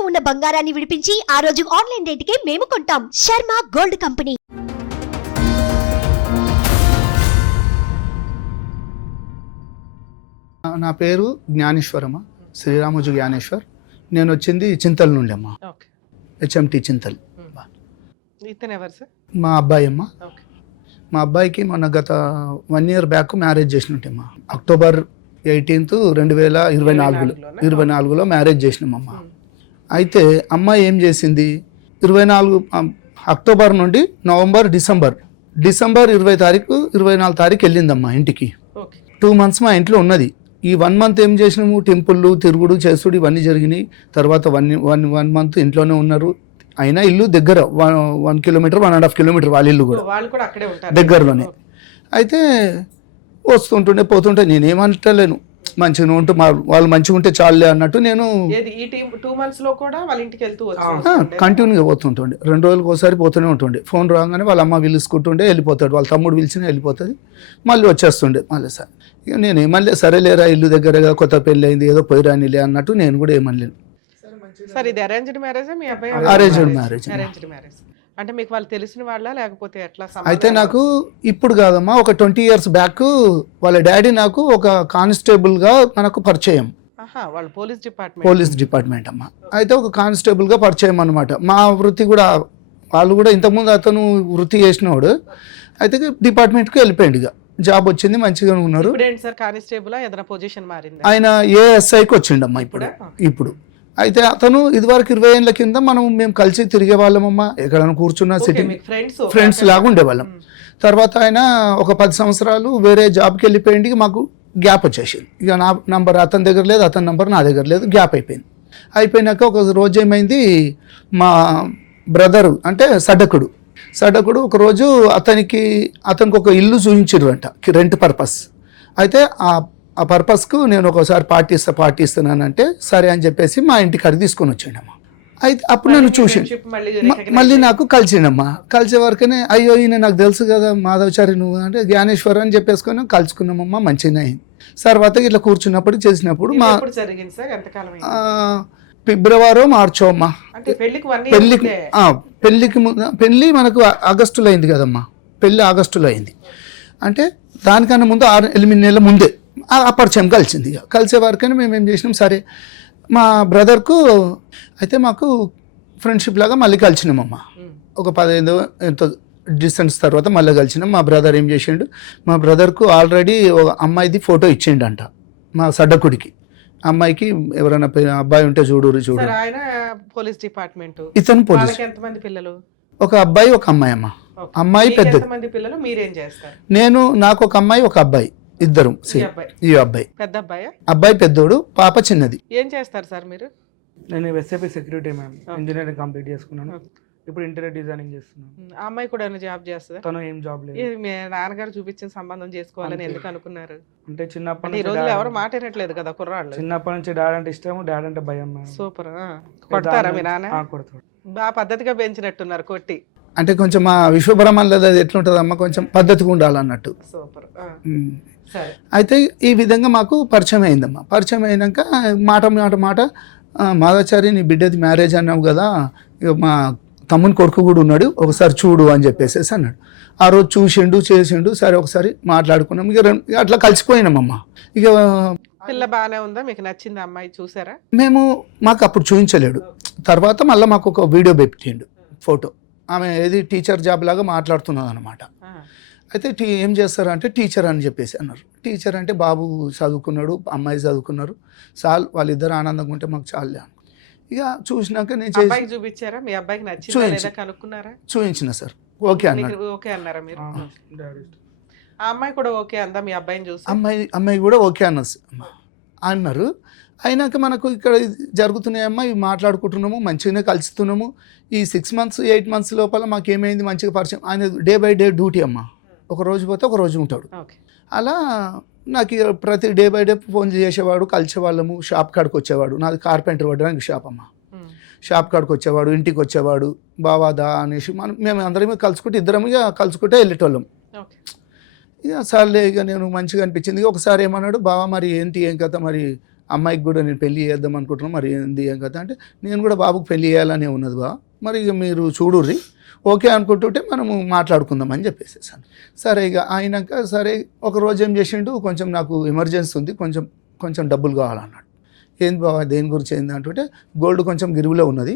తాకట్టులో ఉన్న బంగారాన్ని విడిపించి ఆ రోజు ఆన్లైన్ రేటుకే మేము కొంటాం. Sharma gold company. నా పేరు జ్ఞానేశ్వరమ్మ, శ్రీరామోజు జ్ఞానేశ్వర్. నేను వచ్చింది చింతల్ నుండి అమ్మ, హెచ్ఎంటి చింతల్. మా అబ్బాయి అమ్మ. మా అబ్బాయికి మొన్న గత 1 year బ్యాక్ మ్యారేజ్ చేసినట్టమ్మా. అక్టోబర్ 18, 2024లో మ్యారేజ్ చేసినామమ్మ. అయితే అమ్మాయి ఏం చేసింది, 24 అక్టోబర్ నుండి నవంబర్, డిసెంబర్ 20 తారీఖు 24 తారీఖు వెళ్ళిందమ్మా ఇంటికి. 2 months మా ఇంట్లో ఉన్నది. ఈ 1 month ఏం చేసినాము, టెంపుళ్ళు తిరుగుడు చేసుడు ఇవన్నీ జరిగినాయి. తర్వాత 1 month ఇంట్లోనే ఉన్నారు. అయినా ఇల్లు దగ్గర 1 kilometer 1.5 kilometer వాళ్ళ ఇల్లు కూడా దగ్గరలోనే. అయితే వస్తుంటుండే పోతుంటే నేనేమంటలేను, మంచిగా ఉంటూ వాళ్ళు మంచిగా ఉంటే చాలులే అన్నట్టు నేను కంటిన్యూగా పోతుంటుండే. 2 రోజులకు ఒకసారి పోతూనే ఉంటుండే. ఫోన్ రాగానే వాళ్ళ అమ్మ పిలుచుకుంటుండే, వెళ్ళిపోతాడు. వాళ్ళ తమ్ముడు పిలిచినా వెళ్ళిపోతుంది, మళ్ళీ వచ్చేస్తుండే. మళ్ళీ సార్ ఇక నేను ఏమనలే, సరేలేరా ఇల్లు దగ్గరగా కొత్త పెళ్ళి అయింది ఏదో పోయి రానిలే అన్నట్టు నేను కూడా ఏమనలేను. సార్ ఇది అరేంజ్డ్ మ్యారేజ్? మీ అబ్బాయి అరేంజ్డ్ మ్యారేజ్. అరేంజ్డ్ మ్యారేజ్ అంటే మీకు వాళ్ళు తెలిసిన వాళ్ళ లేకపోతే ఎట్లా? అయితే నాకు ఇప్పుడు కాదమ్మా, ఒక 20 years బ్యాక్ వాళ్ళ డాడీ నాకు ఒక కానిస్టేబుల్గా మనకు పరిచయం. వాళ్ళు పోలీస్ డిపార్ట్మెంట్ అమ్మా. అయితే ఒక కానిస్టేబుల్గా పరిచయం అనమాట. మా వృత్తి కూడా వాళ్ళు కూడా ఇంతకుముందు అతను వృత్తి చేసినవాడు. అయితే డిపార్ట్మెంట్కి వెళ్ళిపోయింది, ఇక జాబ్ వచ్చింది, మంచిగా ఉన్నారు. ఆయన ఏఎస్ఐకి వచ్చిండమ్మా ఇప్పుడు. అయితే అతను ఇదివరకు 20 ఏళ్ళ కింద మేము కలిసి తిరిగే వాళ్ళమమ్మా. ఎక్కడైనా కూర్చున్నా సిట్టింగ్ ఫ్రెండ్స్ లాగా ఉండేవాళ్ళం. తర్వాత ఆయన ఒక 10 సంవత్సరాలు వేరే జాబ్కి వెళ్ళిపోయింది. మాకు గ్యాప్ వచ్చేసింది. ఇక నా నంబర్ అతని దగ్గర లేదు, అతని నంబర్ నా దగ్గర లేదు, గ్యాప్ అయిపోయింది. అయిపోయినాక ఒక రోజు ఏమైంది, మా బ్రదరు అంటే సడ్డకుడు ఒకరోజు అతనికి ఒక ఇల్లు చూపించారంట, రెంట్ పర్పస్. అయితే ఆ పర్పస్కు నేను ఒకసారి పార్టీస్తున్నానంటే సరే అని చెప్పేసి మా ఇంటికి అది తీసుకొని వచ్చాడమ్మా. అయితే అప్పుడు నన్ను చూసి మళ్ళీ నాకు కలిసిండమ్మా. కలిసే వరకనే అయ్యో ఈయన నాకు తెలుసు కదా మాధవచారి నువ్వు అంటే జ్ఞానేశ్వర్ అని చెప్పేసుకొని కలుసుకున్నామమ్మా. మంచిగా అయింది. తర్వాత ఇట్లా కూర్చున్నప్పుడు చేసినప్పుడు మా ఫిబ్రవరి మార్చో అమ్మా పెళ్ళి మనకు ఆగస్టులో అయింది కదమ్మా. పెళ్ళి ఆగస్టులో అయింది అంటే దానికన్నా ముందు 6-8 నెలల ముందే ఆ పరిచయం కలిసింది. ఇక కలిసే వరకనే మేము ఏం చేసినాం, సరే మా బ్రదర్కు అయితే మాకు ఫ్రెండ్షిప్ లాగా మళ్ళీ కలిసినామమ్మ. ఒక 15 ఎంతో డిస్టెన్స్ తర్వాత మళ్ళీ కలిసినాం. మా బ్రదర్ ఏం చేసిండు, మా బ్రదర్కు ఆల్రెడీ ఒక అమ్మాయిది ఫోటో ఇచ్చిండంట మా సడ్డకుడికి. అమ్మాయికి ఎవరైనా అబ్బాయి ఉంటే చూడు పోలీస్ డిపార్ట్మెంట్. ఇతను పోలీస్. ఒక అబ్బాయి ఒక అమ్మాయి అమ్మ. అమ్మాయి పెద్దది. నాకు ఒక అమ్మాయి ఒక అబ్బాయి, ఇద్దరు. ఈ అబ్బాయి పెద్దోడు, పాప చిన్నది. ఏం చేస్తారు సార్ మీరు? నేను SAP security ma'am, engineering complete చేసుకున్నాను. ఇప్పుడు ఇంటీరియర్ డిజైనింగ్ చేస్తున్నాను. ఆ అమ్మాయి కూడా జాబ్ చేస్తుందా? తను ఏం జాబ్ లేదు. మీ నాన్నగారు చూపించిన సంబంధం చేసుకోవాలని ఎందుకు అనుకున్నారు? అంటే చిన్నప్పటి నుంచి ఈ రోజుల్లో ఎవరు మాట్లాడట్లేదు కదా కుర్రాళ్ళు. చిన్నప్పటి నుంచి డాడ్ అంటే ఇష్టం, డాడ్ అంటే భయం. సూపర్. కొడతారా మీ నాన్న? కొడతాడు. బాగా పద్ధతిగా పెంచినట్టున్నారు కొట్టి. అంటే కొంచెం మా విశ్వబ్రహ్మణ్లో అది ఎట్లుంటుందమ్మా, కొంచెం పద్ధతిగా ఉండాలన్నట్టు. సూపర్. అయితే ఈ విధంగా మాకు పరిచయం అయిందమ్మా. పరిచయం అయినాక మాట మాధవచారి నీ బిడ్డది మ్యారేజ్ అన్నావు కదా, ఇక మా తమ్ముని కొడుకు కూడా ఉన్నాడు, ఒకసారి చూడు అని చెప్పేసి అన్నాడు. ఆ రోజు చూసిండు చేసిండు, సరే ఒకసారి మాట్లాడుకున్నాం. ఇక అట్లా కలిసిపోయినామమ్మా. ఇక పిల్ల బాగానే ఉందా, మీకు నచ్చింది అమ్మాయి? చూసారా? మాకు అప్పుడు చూపించలేడు. తర్వాత మళ్ళీ మాకు ఒక వీడియో పెట్టిండు, ఫోటో. ఆమె ఏది టీచర్ జాబ్ లాగా మాట్లాడుతున్నది అనమాట. అయితే ఏం చేస్తారంటే టీచర్ అని చెప్పేసి అన్నారు. టీచర్ అంటే బాబు చదువుకున్నాడు, అమ్మాయి చదువుకున్నారు, చాలు వాళ్ళిద్దరు ఆనందంగా ఉంటే మాకు చాలులే. ఇక చూసినాక నేను చూపించారా? మీ అబ్బాయికి నచ్చిందా చూపించిన సార్. ఓకే అన్నారు. ఓకే అన్నారా మీరు? ఆ అమ్మాయి కూడా ఓకే అందా మీ అబ్బాయిని చూసి? అమ్మాయి కూడా ఓకే అన్నారు. అయినాక మనకు ఇక్కడ జరుగుతున్నాయమ్మా, ఇవి మాట్లాడుకుంటున్నాము, మంచిగానే కలుస్తున్నాము. ఈ 6 months 8 months లోపల మాకు ఏమైంది, మంచిగా పరిచయం. ఆయన డే బై డే డ్యూటీ అమ్మా, ఒక రోజు పోతే ఒక రోజు ఉంటాడు. అలా నాకు ప్రతి డే బై డే ఫోన్ చేసేవాడు, కలిసేవాళ్ళము. షాప్ కాడికి వచ్చేవాడు, నాది కార్పెంటర్ పడడానికి షాప్ అమ్మ. షాప్ కాడికి వచ్చేవాడు, ఇంటికి వచ్చేవాడు, బావాదా అనేసి మేము అందరం కలుసుకుంటే ఇద్దరం ఇక కలుసుకుంటే వెళ్ళేటోళ్ళం. ఇక సర్లే, ఇక నేను మంచిగా అనిపించింది. ఒకసారి ఏమన్నాడు, బావా మరి ఏంటి ఏం కథ, మరి అమ్మాయికి కూడా నేను పెళ్లి చేద్దాం అనుకుంటున్నాను, మరి ఏంది ఏం కదా అంటే నేను కూడా బాబుకి పెళ్లి చేయాలనే ఉన్నది బా, మరి ఇక మీరు చూడుర్రి ఓకే అనుకుంటుంటే మనము మాట్లాడుకుందామని చెప్పేసేసాను. సరే ఇక అయినాక సరే ఒక రోజు ఏం చేసిండు, కొంచెం నాకు ఎమర్జెన్సీ ఉంది, కొంచెం డబ్బులు కావాలన్నాడు. ఏంది బాబా దేని గురించి ఏంది అంటుంటే గోల్డ్ కొంచెం గిరువులో ఉన్నది,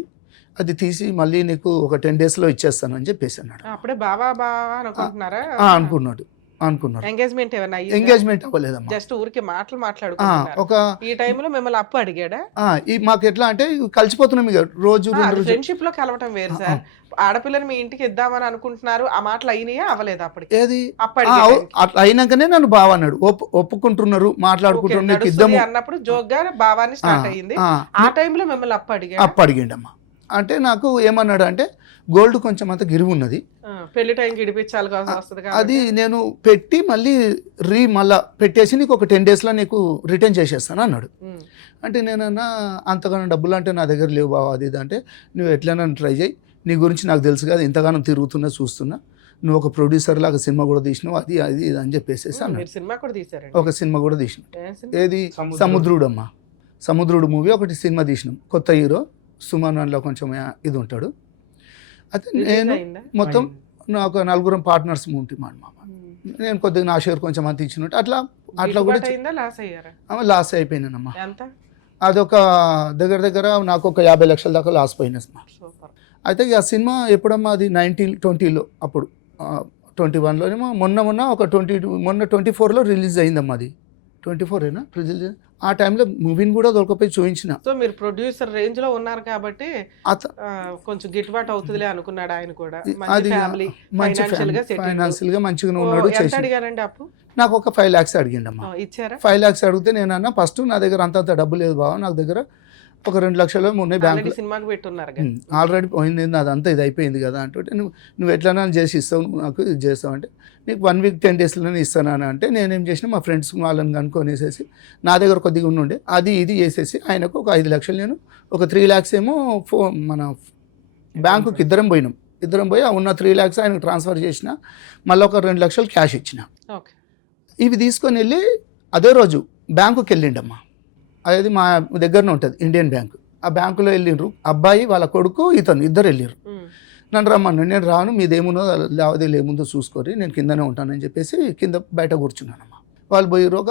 అది తీసి మళ్ళీ నీకు ఒక 10 daysలో ఇచ్చేస్తాను అని చెప్పేసి అన్నాడు. అప్పుడే బావా అనుకుంటున్నారా? అనుకున్నాడు. ఎంగేజ్మెంట్ ఏమన్నా ఎంగేజ్మెంట్ అవ్వలేదమ్మా, జస్ట్ ఊరికి మాట్లాడుకుంటున్నారు. ఒక ఈ టైంలో మిమ్మల్ని అప్పు అడిగాడా? ఈ మాకు ఎట్లా అంటే కలిసిపోతున్నాం ఇక రోజు ఫ్రెండ్షిప్ లో కలవటం వేరు సార్. ఆడపిల్లని మీ ఇంటికి ఇద్దామని అనుకుంటున్నారు, ఆ మాటలు అయినాయా అవ్వలేదు అప్పటికి? ఏది అట్లా అయినాకనే నన్ను బావ అన్నాడు, ఒప్పుకుంటున్నారు మాట్లాడుకుంటున్నారు ఇద్దాము అన్నప్పుడు జోగ్గా బావాన్ని స్టార్ట్ అయ్యింది. ఆ టైంలో మిమ్మల్ని అప్పు అడిగాడమ్మా. అంటే నాకు ఏమన్నాడు అంటే గోల్డ్ కొంచెం అంత గిరివి ఉన్నది, పెళ్లి టైంకి ఇడిపించాలి వస్తుంది, అది నేను పెట్టి మళ్ళీ పెట్టేసి నీకు ఒక 10 daysలో నీకు రిటర్న్ చేసేస్తాను అన్నాడు. అంటే నేనన్నా అంతగానో డబ్బులు అంటే నా దగ్గర లేవు బావ అది ఇది అంటే, నువ్వు ఎట్లైనా ట్రై చేయి, నీ గురించి నాకు తెలుసు కదా, ఇంతగానో తిరుగుతున్నా చూస్తున్నా, నువ్వు ఒక ప్రొడ్యూసర్ లాగా సినిమా కూడా తీసినావు, అది ఇది అని చెప్పేసి అన్నాడు. సినిమా కూడా తీసారు? ఒక సినిమా కూడా తీసినాం. ఏది సముద్రుడు అమ్మా, సముద్రుడు మూవీ ఒకటి సినిమా తీసినాం, కొత్త హీరో సుమన్ లో కొంచెం ఇది ఉంటాడు. అయితే నేను మొత్తం నాకు 4 పార్ట్నర్స్ ఉంటాం అన్నమాట. నేను కొద్దిగా నా షేర్ కొంచెం అంత ఇచ్చినట్టు అట్లా కూడా లాస్ అయిపోయినానమ్మా. అదొక దగ్గర నాకు ఒక 50 లక్షల దాకా లాస్ పోయినా. అయితే ఆ సినిమా ఎప్పుడమ్మా అది 1920లో, అప్పుడు 21లోనేమో మొన్న ఒక 24లో రిలీజ్ అయిందమ్మా. అది 24ఏనా రిలీజ్? ఆ టైంలో మూవీని కూడా దొరకపోయి చూపించిన. సో మీరు ప్రొడ్యూసర్ రేంజ్ లో ఉన్నారు కాబట్టి కొంచెం గిట్టుబాటు అవుతుందిలే అనుకున్నాడు ఆయన కూడా. అది ఫైనాన్షియల్ గా మంచిగా ఉన్నాడు. అప్పు నాకు ఒక 5 lakhs అడిగిండమ్మా. ఇచ్చారా? 5 lakhs అడిగితే నేను అన్నా ఫస్ట్ నా దగ్గర అంత డబ్బు లేదు బావ, నాకు దగ్గర ఒక 2 లక్షలు ఉన్నాయి బ్యాంక్, సినిమాకి పెట్టున్నారు ఆల్రెడీ పోయింది, అదంతా ఇది అయిపోయింది కదా అంటే, నువ్వు ఎట్లన్నా చేసి ఇస్తావు, నువ్వు నాకు ఇది చేస్తావు అంటే నీకు 1 week 10 daysలోనే ఇస్తాను అంటే నేనేం చేసిన మా ఫ్రెండ్స్ వాళ్ళని కనుక్కొనేసేసి నా దగ్గర కొద్దిగా ఉండే అది ఇది చేసేసి ఆయనకు ఒక 5 లక్షలు, నేను ఒక 3 lakhs ఏమో మన బ్యాంకుకి ఇద్దరం పోయి ఉన్న 3 lakhs ఆయనకు ట్రాన్స్ఫర్ చేసిన, మళ్ళీ ఒక 2 లక్షలు క్యాష్ ఇచ్చిన. ఇవి తీసుకొని వెళ్ళి అదే రోజు బ్యాంకుకి వెళ్ళిండమ్మా. అది మా దగ్గరనే ఉంటుంది ఇండియన్ బ్యాంక్. ఆ బ్యాంకులో వెళ్ళిండ్రు, అబ్బాయి వాళ్ళ కొడుకు ఇద్దరు వెళ్ళిర్రు. నన్ను రమ్మన్నాడు, నేను రాను, మీదేముందో లావాదేవీలు ఏముందో చూసుకోరి, నేను కిందనే ఉంటానని చెప్పేసి కింద బయట కూర్చున్నానమ్మా. వాళ్ళు పోయిర్రు, ఒక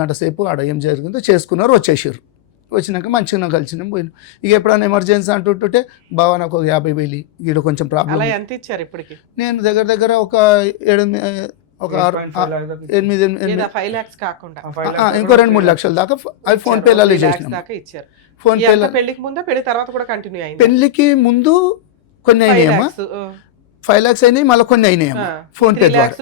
గంట సేపు ఆడ ఏం జరిగిందో చేసుకున్నారు, వచ్చేసారు. వచ్చినాక మంచిగా కలిసినాం పోయినాం. ఇక ఎప్పుడైనా ఎమర్జెన్సీ అంటుంటే బావ నాకు 50,000 ఈడ కొంచెం ప్రాబ్లం. నేను దగ్గర ఒక 8 lakhs కాకుండా ఇంకో 2-3 లక్షల దాకా అవి ఫోన్ పేలలో చేసినాం. ఫోన్ పేలో పెళ్లికి ముందు కొన్ని అయినాయమ్మా, 5 lakhs అయినాయి, మళ్ళీ కొన్ని అయినాయమ్మా ఫోన్ పే ద్వారా.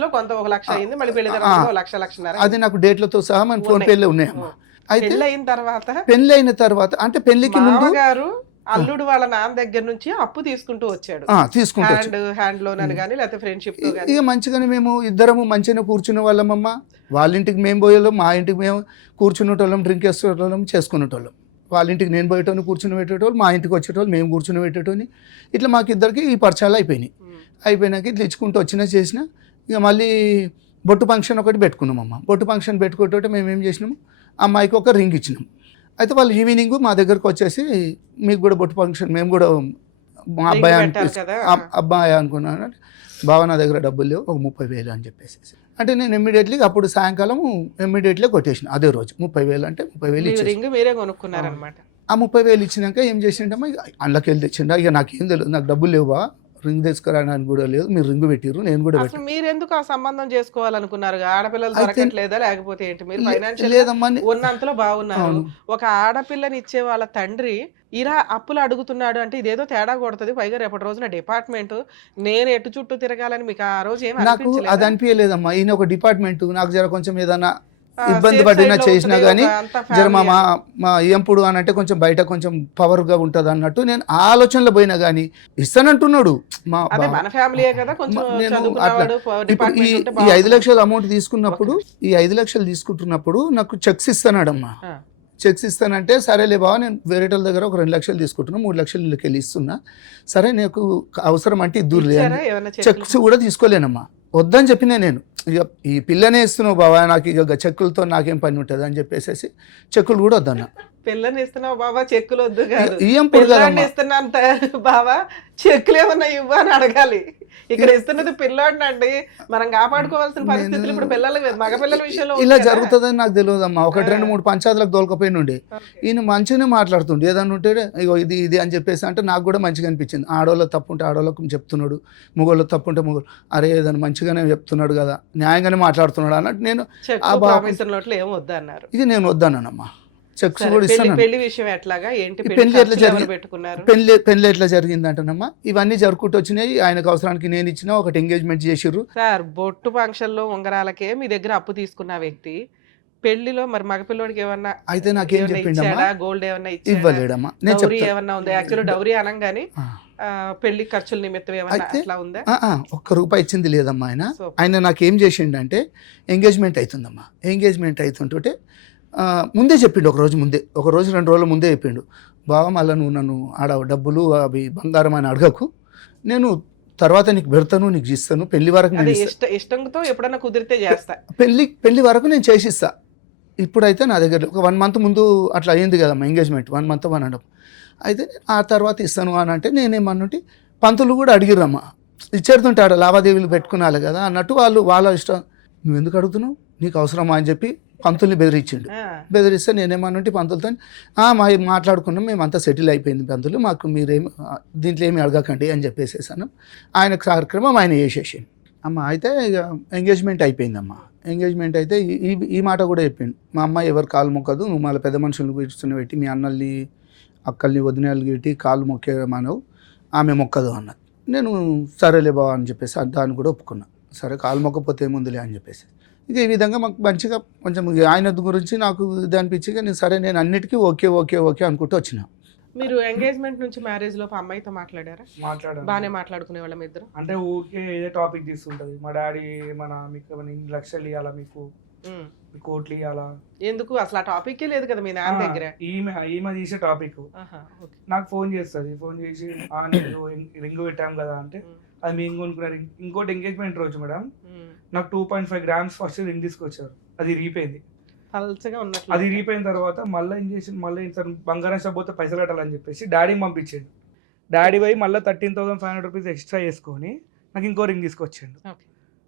అది నాకు డేట్లతో సహా మన ఫోన్ పేలో ఉన్నాయమ్మా. అయితే పెళ్లి అయిన తర్వాత అంటే పెళ్లికి ముందు అల్లుడు వాళ్ళ నాన్న దగ్గర నుంచి అప్పు తీసుకుంటూ వచ్చాడు, హ్యాండ్ లోన్ అని కానీ లేకపోతే ఫ్రెండ్షిప్. ఇక మంచిగానే మేము ఇద్దరము మంచిగా కూర్చునే వాళ్ళమమ్మ. వాళ్ళ ఇంటికి మేము పోయేవాళ్ళం, మా ఇంటికి మేము కూర్చునేటోళ్ళం, డ్రింక్ వేసేటోళ్ళం, చేసుకునేటోళ్ళం. వాళ్ళ ఇంటికి నేను పోయేటోని కూర్చుని పెట్టేటోళ్ళు, మా ఇంటికి వచ్చేటోళ్ళు, మేము కూర్చుని పెట్టేటోని. ఇట్లా మాకు ఇద్దరికి ఈ పరిచయాలు అయిపోయినాక ఇట్లా ఇచ్చుకుంటూ చేసిన. ఇక మళ్ళీ బొట్టు ఫంక్షన్ ఒకటి పెట్టుకున్నామమ్మ. బొట్టు ఫంక్షన్ పెట్టుకుంటే మేము ఏం చేసినాము, అమ్మాయికి ఒక రింగ్ ఇచ్చినాము. అయితే వాళ్ళు ఈవినింగ్ మా దగ్గరకు వచ్చేసి మీకు కూడా బొట్టు ఫంక్షన్, మేము కూడా మా అబ్బాయి అనుకున్నాను. బావ నా దగ్గర డబ్బులు లేవు, ఒక 30,000 అని చెప్పేసి అంటే నేను ఇమ్మీడియట్లీ అప్పుడు సాయంకాలం కొట్టేసిన. అదే రోజు 30,000 అంటే 30,000 ఆ 30,000 ఇచ్చినాక ఏం చేసిండమ్మా, అందులోకి వెళ్ళి తెచ్చిండ. ఇక నాకేం తెలియదు, నాకు డబ్బులు లేవా, రింగ్ తెచ్చుకోవడానికి కూడా లేదు, మీరు రింగ్ పెట్టిర్రు, నేను కూడా పెట్టాను. మీరు ఎందుకు ఆ సంబంధం చేసుకోవాలనుకున్నారు? ఆడపిల్లలు దొరకట్లేదా లేకపోతే ఏంటి? మీరు ఫైనాన్షియల్ ఉన్నంతలో బాగున్నారు. ఒక ఆడపిల్లని ఇచ్చే వాళ్ళ తండ్రి ఇలా అప్పులు అడుగుతున్నాడు అంటే ఇదేదో తేడా కొడుతుంది. పైగా రేపటి రోజున డిపార్ట్మెంట్ నేను ఎటు చుట్టూ తిరగాలని మీకు ఆ రోజు ఏమి నాకు అది అనిపించలేదమ్మా. ఈయన ఒక డిపార్ట్మెంట్, నాకు జర కొంచెం ఏదైనా ఇబ్బంది పడినా చేసినా కానీ జర మా ఎంపుడు అని అంటే కొంచెం బయట కొంచెం పవర్గా ఉంటుంది అన్నట్టు నేను ఆలోచనలో పోయినా కానీ ఇస్తానంటున్నాడు. ఈ 5 లక్షల అమౌంట్ తీసుకున్నప్పుడు, ఈ 5 లక్షలు తీసుకుంటున్నప్పుడు నాకు చెక్స్ ఇస్తున్నాడమ్మా. చెక్స్ ఇస్తానంటే సరేలే బావ, నేను వేరే వాళ్ళ దగ్గర ఒక 2 లక్షలు తీసుకుంటున్నా, 3 లక్షలు వెళ్ళి ఇస్తున్నా, సరే నీకు అవసరం అంటే ఇద్దరు లేదు, చెక్స్ కూడా తీసుకోలేనమ్మా, వద్దని చెప్పినా నేను. ఇక ఈ పిల్లనే ఇస్తున్నావు బావా, నాకు ఇక చెక్కులతో నాకేం పని ఉంటుంది అని చెప్పేసి చెక్కులు కూడా వద్దన్నా. పిల్లని ఇస్తున్నావు బాబా, చెక్కులు వద్దు కాదు, ఇయ్యం పిల్లాన్ని పొడుగు ఇస్తున్నాను బాబా, చెక్కులు ఏమన్నా ఇవ్వ అని అడగాలి. ఇక్కడ ఇస్తున్నది పిల్లాడిని అండి, మనం కాపాడుకోవాల్సిన పరిస్థితులు ఇప్పుడు పిల్లల మగపిల్లల విషయంలో ఇలా జరుగుతుందని నాకు తెలియదమ్మా. 1-2-3 పంచాయతీలకు దోలకపోయినుండి ఈయన మంచిగానే మాట్లాడుతుండే, ఏదన్నా ఉంటే ఇగో ఇది ఇది అని చెప్పేసి అంటే నాకు కూడా మంచిగా అనిపించింది. ఆడవాళ్ళకి తప్పు ఉంటే ఆడవాళ్ళకు చెప్తున్నాడు, మొగోళ్ళకి తప్పు ఉంటే మొగోళ్ళు అరే ఏదైనా మంచిగానే చెప్తున్నాడు కదా, న్యాయంగానే మాట్లాడుతున్నాడు అన్నట్టు నేను ఏం వద్దు అన్నారు. ఇది నేను వద్దన్నానమ్మా. చెక్స్ కూడా ఇస్తాను. పెళ్లి విషయం ఎట్లాగా ఏంటి, పెళ్లి ఎట్లా జరిగింది, పెట్టుకున్నారు పెళ్లి ఎట్లా జరిగింది అంటేనమ్మా, ఇవన్నీ జరుపుకుంటూ వచ్చినాయి. ఆయనకు అవసరానికి నేను ఇచ్చిన ఒకటి ఎంగేజ్మెంట్ చేసిర్రు సార్. బొట్టు ఫంక్షన్ లో ఉంగరాలకే మీ దగ్గర అప్పు తీసుకున్న వ్యక్తి పెళ్లిలో మరి మగపిల్లోడికి ఏమన్నా అయితే నాకేం చెప్పిండమ్మా, గోల్డ్ ఏమన్నా ఇవ్వలేడమ్మా. నేను డౌరీ ఏమన్నా ఉందా? యాక్చువల్లీ డౌరీ అనగానే పెళ్లి ఖర్చుల నిమిత్తం ఏమన్నా అట్లా ఉందా? ₹1 ఇచ్చింది లేదమ్మా. ఆయన నాకేం చేసిండంటే ఎంగేజ్మెంట్ అవుతుందమ్మా, ఎంగేజ్మెంట్ అవుతుంటే ముందే చెప్పిండు, ఒక రోజు 2 రోజుల ముందే చెప్పిండు, బాగా మళ్ళీ నువ్వు నన్ను ఆడ డబ్బులు అవి బంగారం అని అడగకు, నేను తర్వాత నీకు పెడతాను, నీకు ఇస్తాను, పెళ్లి వరకు నేను ఇష్టంతో ఎప్పుడన్నా కుదిరితే చేస్తా, పెళ్లి వరకు నేను చేసిస్తా. ఇప్పుడైతే నా దగ్గర ఒక 1 మంత్ ముందు అట్లా అయ్యింది కదమ్మా ఎంగేజ్మెంట్, 1 మంత్ 1.5 అయితే ఆ తర్వాత ఇస్తాను అని అంటే నేనేమన్నంటే పంతులు కూడా అడిగిరమ్మా, ఇచ్చేరుతుంటే ఆడ లావాదేవీలు పెట్టుకున్నాలి కదా అన్నట్టు వాళ్ళ ఇష్టం, నువ్వు ఎందుకు అడుగుతున్నావు, నీకు అవసరమా అని చెప్పి పంతుల్ని బెదిరించిండు. బెదిరిస్తే నేనేమన్నంటే పంతులతో మాట్లాడుకున్నాం, మేమంతా సెటిల్ అయిపోయింది పంతులు, మాకు మీరేమి దీంట్లో ఏమి అడగకండి అని చెప్పేసేసాను. ఆయన కార్యక్రమం ఆయన చేసేసిండు అమ్మ. అయితే ఇక ఎంగేజ్మెంట్ అయిపోయిందమ్మా. ఎంగేజ్మెంట్ అయితే ఈ మాట కూడా చెప్పిండు, మా అమ్మాయి ఎవరు కాలు మొక్కదు, నువ్వు మళ్ళీ పెద్ద మనుషులను కూర్చుని పెట్టి మీ అన్నల్ని అక్కల్ని వదినలు పెట్టి కాలు మొక్కేమానవు, ఆమె మొక్కదు అన్నది. నేను సరేలే బావ అని చెప్పేసి దాన్ని కూడా ఒప్పుకున్నా. సరే కాలు మొక్కపోతే ఏముందిలే అని చెప్పేసి ఇక ఈ విధంగా మాకు మంచిగా కొంచెం ఆయన గురించి నాకు ఇది అనిపించి నేను సరే నేను అన్నిటికీ ఓకే ఓకే ఓకే అనుకుంటూ వచ్చిన. మీరు ఎంగేజ్మెంట్ నుంచి మ్యారేజ్ లోపు అమ్మాయితో మాట్లాడారా? మాట్లాడారు, బాగానే మాట్లాడుకునే వాళ్ళ ఇద్దరు. అంటే ఊరికే ఏదో టాపిక్ తీసుకుంటది, మా డాడీ మీకు 2 లక్షలు ఇవ్వాలా, మీకు కోట్లు ఇవ్వాలా, ఎందుకు అసలు ఆ టాపిక్ లేదు కదా మీ నాన్న దగ్గర. ఈమె తీసే టాపిక్ నాకు ఫోన్ చేస్తుంది, ఫోన్ చేసి రింగ్ పెట్టాం కదా అంటే అది మేము కొనుక్కున్నారు. ఇంకోటి ఎంగేజ్మెంట్ రోజు మేడం నాకు 2.5 grams ఫస్ట్ రింగ్ తీసుకొచ్చారు, అది రీపోయింది. అది రీపోయిన తర్వాత మళ్ళీ ఏం చేసి మళ్ళీ బంగారం షాప్ పోతే పైసలు కట్టాలని చెప్పేసి డాడీని పంపించాడు. డాడీ పోయి మళ్ళీ 13,500 రూపీస్ ఎక్స్ట్రా చేసుకొని నాకు ఇంకో రింగ్ తీసుకొచ్చాడు.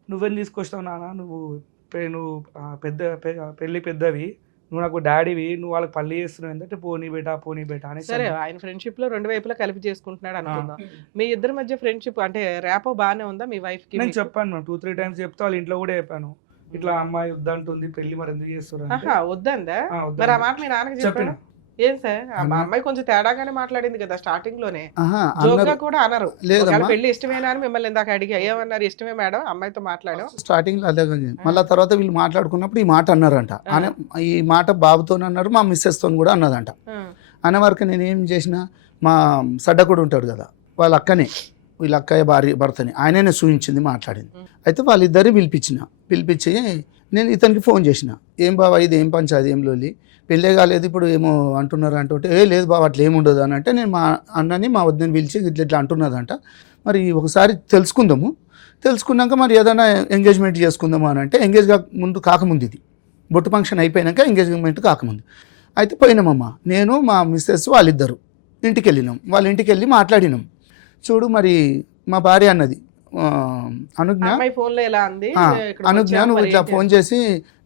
నువ్వేం తీసుకొచ్చావు నాన్న, నువ్వు పెళ్ళి పెద్దవి, నువ్వు నాకు డాడీవి, నువ్వు వాళ్ళకి పల్లి చేస్తున్నావు ఏంటంటే పోనీ బేటా అని. సరే ఆయన ఫ్రెండ్షిప్ లో 2 వైపులా కలిపి చేసుకుంటున్నాడు అనుకుందాం. మీ ఇద్దరి మధ్య ఫ్రెండ్షిప్ అంటే ర్యాపో బాగానే ఉందా మీ వైఫ్ కి? నేను చెప్పాను 2-3 times చెప్తే వాళ్ళ ఇంట్లో కూడా చెప్పాను, ఇట్లా అమ్మాయి వద్దంటుంది, పెళ్లి మరి ఎందుకు చేస్తారు వద్దందా? మరి ఆ మాట మీ నాన్నకి చెప్పాను. ఏం సార్ మా అమ్మాయి కొంచెం తేడాగానే మాట్లాడింది కదా స్టార్టింగ్ లోనే, జోక్గా కూడా అనరు పెళ్లి ఇష్టమేనా అని మిమ్మల్ని ఇందాక అడిగి ఏమన్నారు, ఇష్టమే మేడం అమ్మాయితో మాట్లాడాం స్టార్టింగ్ లో. అదే మళ్ళీ తర్వాత వీళ్ళు మాట్లాడుకున్నప్పుడు ఈ మాట అన్నారంట, ఈ మాట బాబుతో అన్నారు, మా మిస్సెస్ తో కూడా అన్నదంట. అనే వరకు నేను ఏం చేసిన, మా సడ్డకుడు ఉంటాడు కదా వాళ్ళ అక్కనే, వీళ్ళ అక్కయ్య భర్తని ఆయననే చూపించింది, మాట్లాడింది. అయితే వాళ్ళిద్దరిని పిలిపించి నేను ఇతనికి ఫోన్ చేసిన, ఏం బాబా ఇది ఏం పంచాది, ఏం లోలి, పెళ్ళే కాలేదు ఇప్పుడు ఏమో అంటున్నారు అంటుంటే, లేదు బాబా అట్లా ఏముండదు అని అంటే, నేను మా అన్నని మా వద్దని పిలిచి ఇట్లా అంటున్నదంట, మరి ఒకసారి తెలుసుకున్నాక మరి ఏదైనా ఎంగేజ్మెంట్ చేసుకుందాము అని అంటే, కాకముందు ఇది బొట్టు ఫంక్షన్ అయిపోయినాక ఎంగేజ్మెంట్ కాకముందు అయితే పోయినామమ్మా. నేను మా మిస్సెస్ వాళ్ళిద్దరు ఇంటికి వెళ్ళినాం, వాళ్ళ ఇంటికి వెళ్ళి మాట్లాడినాం. చూడు మరి మా భార్య అన్నది అనుజ్ఞ నువ్వు ఇట్లా ఫోన్ చేసి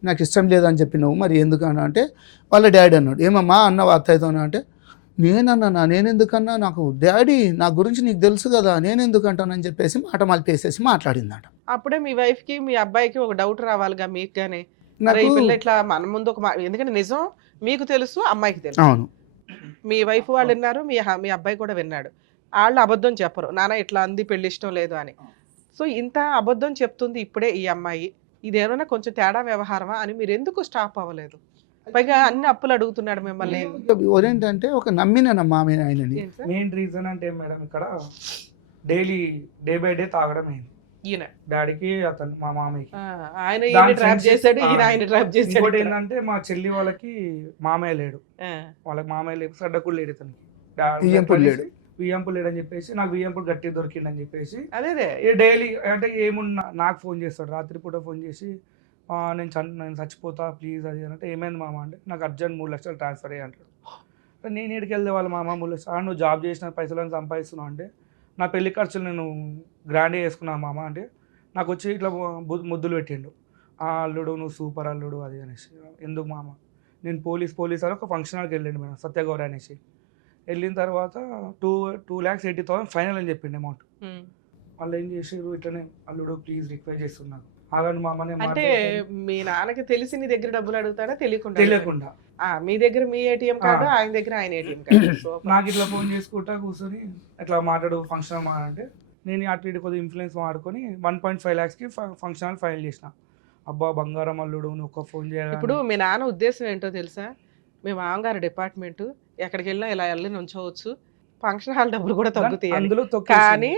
నాకు ఇష్టం లేదని చెప్పినావు, మరి ఎందుకన్నా అంటే వాళ్ళ డాడీ అన్నాడు, ఏమమ్మా అన్నవా అత్తయ్యతో అంటే, నేనెందుకన్నా, నాకు డాడీ నా గురించి నీకు తెలుసు కదా, నేనెందుకంటానని చెప్పేసి మాట మలిపేసేసి మాట్లాడిందట. అప్పుడే మీ వైఫ్ కి మీ అబ్బాయికి ఒక డౌట్ రావాలిగా మీకు గానీ, ఇట్లా మన ముందు ఒక ఎందుకంటే నిజం మీకు తెలుసు అమ్మాయికి తెలుసు. అవును, మీ వైఫ్ వాళ్ళు విన్నారు, మీ అబ్బాయి కూడా విన్నాడు. వాళ్ళు అబద్ధం చెప్పరు, నాన్న ఇట్లా అంది పెళ్లి ఇష్టం లేదు అని. సో ఇంత అబద్ధం చెప్తుంది ఇప్పుడే ఈ అమ్మాయి, ఇదేమైనా కొంచెం తేడా వ్యవహారమా అని మీరు ఎందుకు స్టాప్ అవ్వలేదు? పైగా అన్ని అప్పులు అడుగుతున్నాడు మిమ్మల్ని. ఏంటంటే ఒక నమ్మినమ్మా ఆయనని. మెయిన్ రీజన్ అంటే మేడం ఇక్కడ డైలీ డే బై డే తాగడం అయింది ఈయన డాడీకి, అతను మా మామయ్యకి. ఆయన ట్రాప్ చేశాడు, ఈయన ఆయన ట్రాప్ చేశాడు. ఇంకోటి ఏంటంటే మా చెల్లి వాళ్ళకి మామయ్య లేడు, వాళ్ళకి మామయ్య లేడు, సడ్డకుడు లేడు, ఇతనికి వియ్యంపులు లేడని చెప్పేసి నాకు వియ్యంపులు గట్టి దొరికిండని చెప్పేసి అదే డైలీ అంటే ఏమున్నా నాకు ఫోన్ చేస్తాడు, రాత్రిపూట ఫోన్ చేసి నేను చచ్చిపోతా ప్లీజ్ అది అంటే ఏమైంది మామ అంటే నాకు అర్జెంట్ 3 లక్షలు ట్రాన్స్ఫర్ అయ్యి అంటాడు. నేను ఎక్కడికి వెళ్తే వాళ్ళ మామ 3 లక్షలు నువ్వు జాబ్ చేసిన పైసలను సంపాదిస్తున్నావు అంటే నా పెళ్లి ఖర్చులు నేను గ్రాండ్గా చేసుకున్నాను మామ అంటే నాకు వచ్చి ఇట్లా ముద్దులు పెట్టిండు, అల్లుడు నువ్వు సూపర్ అల్లుడు అది అనేసి. ఎందుకు మామ నేను పోలీస్ అని ఒక ఫంక్షన్ హాల్కి వెళ్ళండి మేడం సత్యగౌర అనేసి. వెళ్ళిన తర్వాత 2,80,000 ఫైనల్ అని చెప్పిండు అమౌంట్. వాళ్ళు ఏం చేసారు ఇట్లనే అల్లుడు ప్లీజ్ రిక్వెస్ట్ చేస్తున్నాను ఆగండి మామనే. అంటే మీ నాన్నకి తెలిసి నీ దగ్గర డబ్బులు అడుగుతాడా తెలియకుండా? మీ దగ్గర మీ ఏటీఎం కార్డు, ఆయన దగ్గర ఆయన ఏటీఎం కార్డు. నాకు ఇట్లా ఫోన్ చేసుకుంటా కూర్చొని ఇట్లా మాట్లాడు ఫంక్షన్ హాల్ అంటే నేను అటు ఇటు కొద్దిగా ఇన్ఫ్లుయెన్స్ వాడుకొని 1.5 lakhsకి ఫంక్షన్ హాల్ ఫైల్ చేసిన. అబ్బా బంగారం అల్లుడు నువ్వు ఒక్క ఫోన్ చేయాలి. ఇప్పుడు మీ నాన్న ఉద్దేశం ఏంటో తెలుసా? మీ మామగారు డిపార్ట్మెంట్ ఎక్కడికి వెళ్ళినా ఇలా వెళ్ళి నుంచోవచ్చు, ఫంక్షన్ హాల్ డబ్బులు కూడా తగ్గుతాయి అందులో. కానీ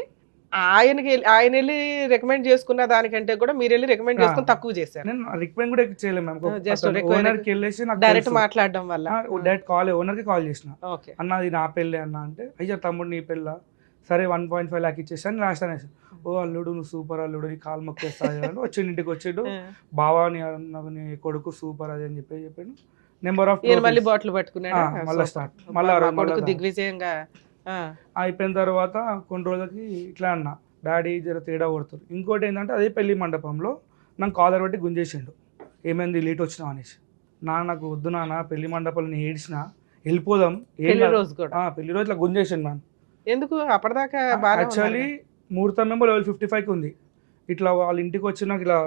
ఆయన వెళ్ళి రికమెండ్ చేసుకున్న దానికంటే కూడా మీరు వెళ్ళి రికమెండ్ చేసుకుని తక్కువ చేశారు. నేను రికమెండ్ కూడా చేయలేము, జస్ట్ ఓనర్కి వెళ్ళేసి డైరెక్ట్ మాట్లాడడం వల్ల డైరెక్ట్ ఓనర్కి కాల్ చేసిన. అన్న అది నా పెళ్ళి అన్న అంటే అయ్యా తమ్ముడు నీ పెళ్ళ, సరే 1.5 lakh ఇచ్చేసాను లాస్ట్ అనేసి. ఓ అల్లుడు నువ్వు సూపర్ అల్లుడు నీ కాలు మొక్కేస్తాను అంటే వచ్చిండు, ఇంటికి వచ్చిండు బావా నీ కొడుకు సూపర్ అది అని చెప్పాడు. నెంబర్ ఆఫ్ మళ్ళీ బాటిల్ పట్టుకున్నాడు, మళ్ళీ స్టార్ట్ మళ్ళీ దిగ్విజయంగా అయిపోయిన తర్వాత కొన్ని రోజులకి ఇట్లా అన్న డాడీ జర తేడా కొడుతారు. ఇంకోటి ఏంటంటే అదే పెళ్లి మండపంలో నాకు కాలర్ బట్టి గుంజేసిండు, ఏమైంది లేట్ వచ్చినావు అనేసి. నాకు వద్దు నాన్న పెళ్లి మండపంలో నేను ఏడ్చిన వెళ్ళిపోదాం పెళ్లి రోజు ఇట్లా గుంజేసిండు మ్యామ్. ఎందుకు అప్పటిదాకా యాక్చువల్లీ ముహూర్తం మేము level 55కి ఉంది. ఇట్లా వాళ్ళ ఇంటికి వచ్చి నాకు ఇలా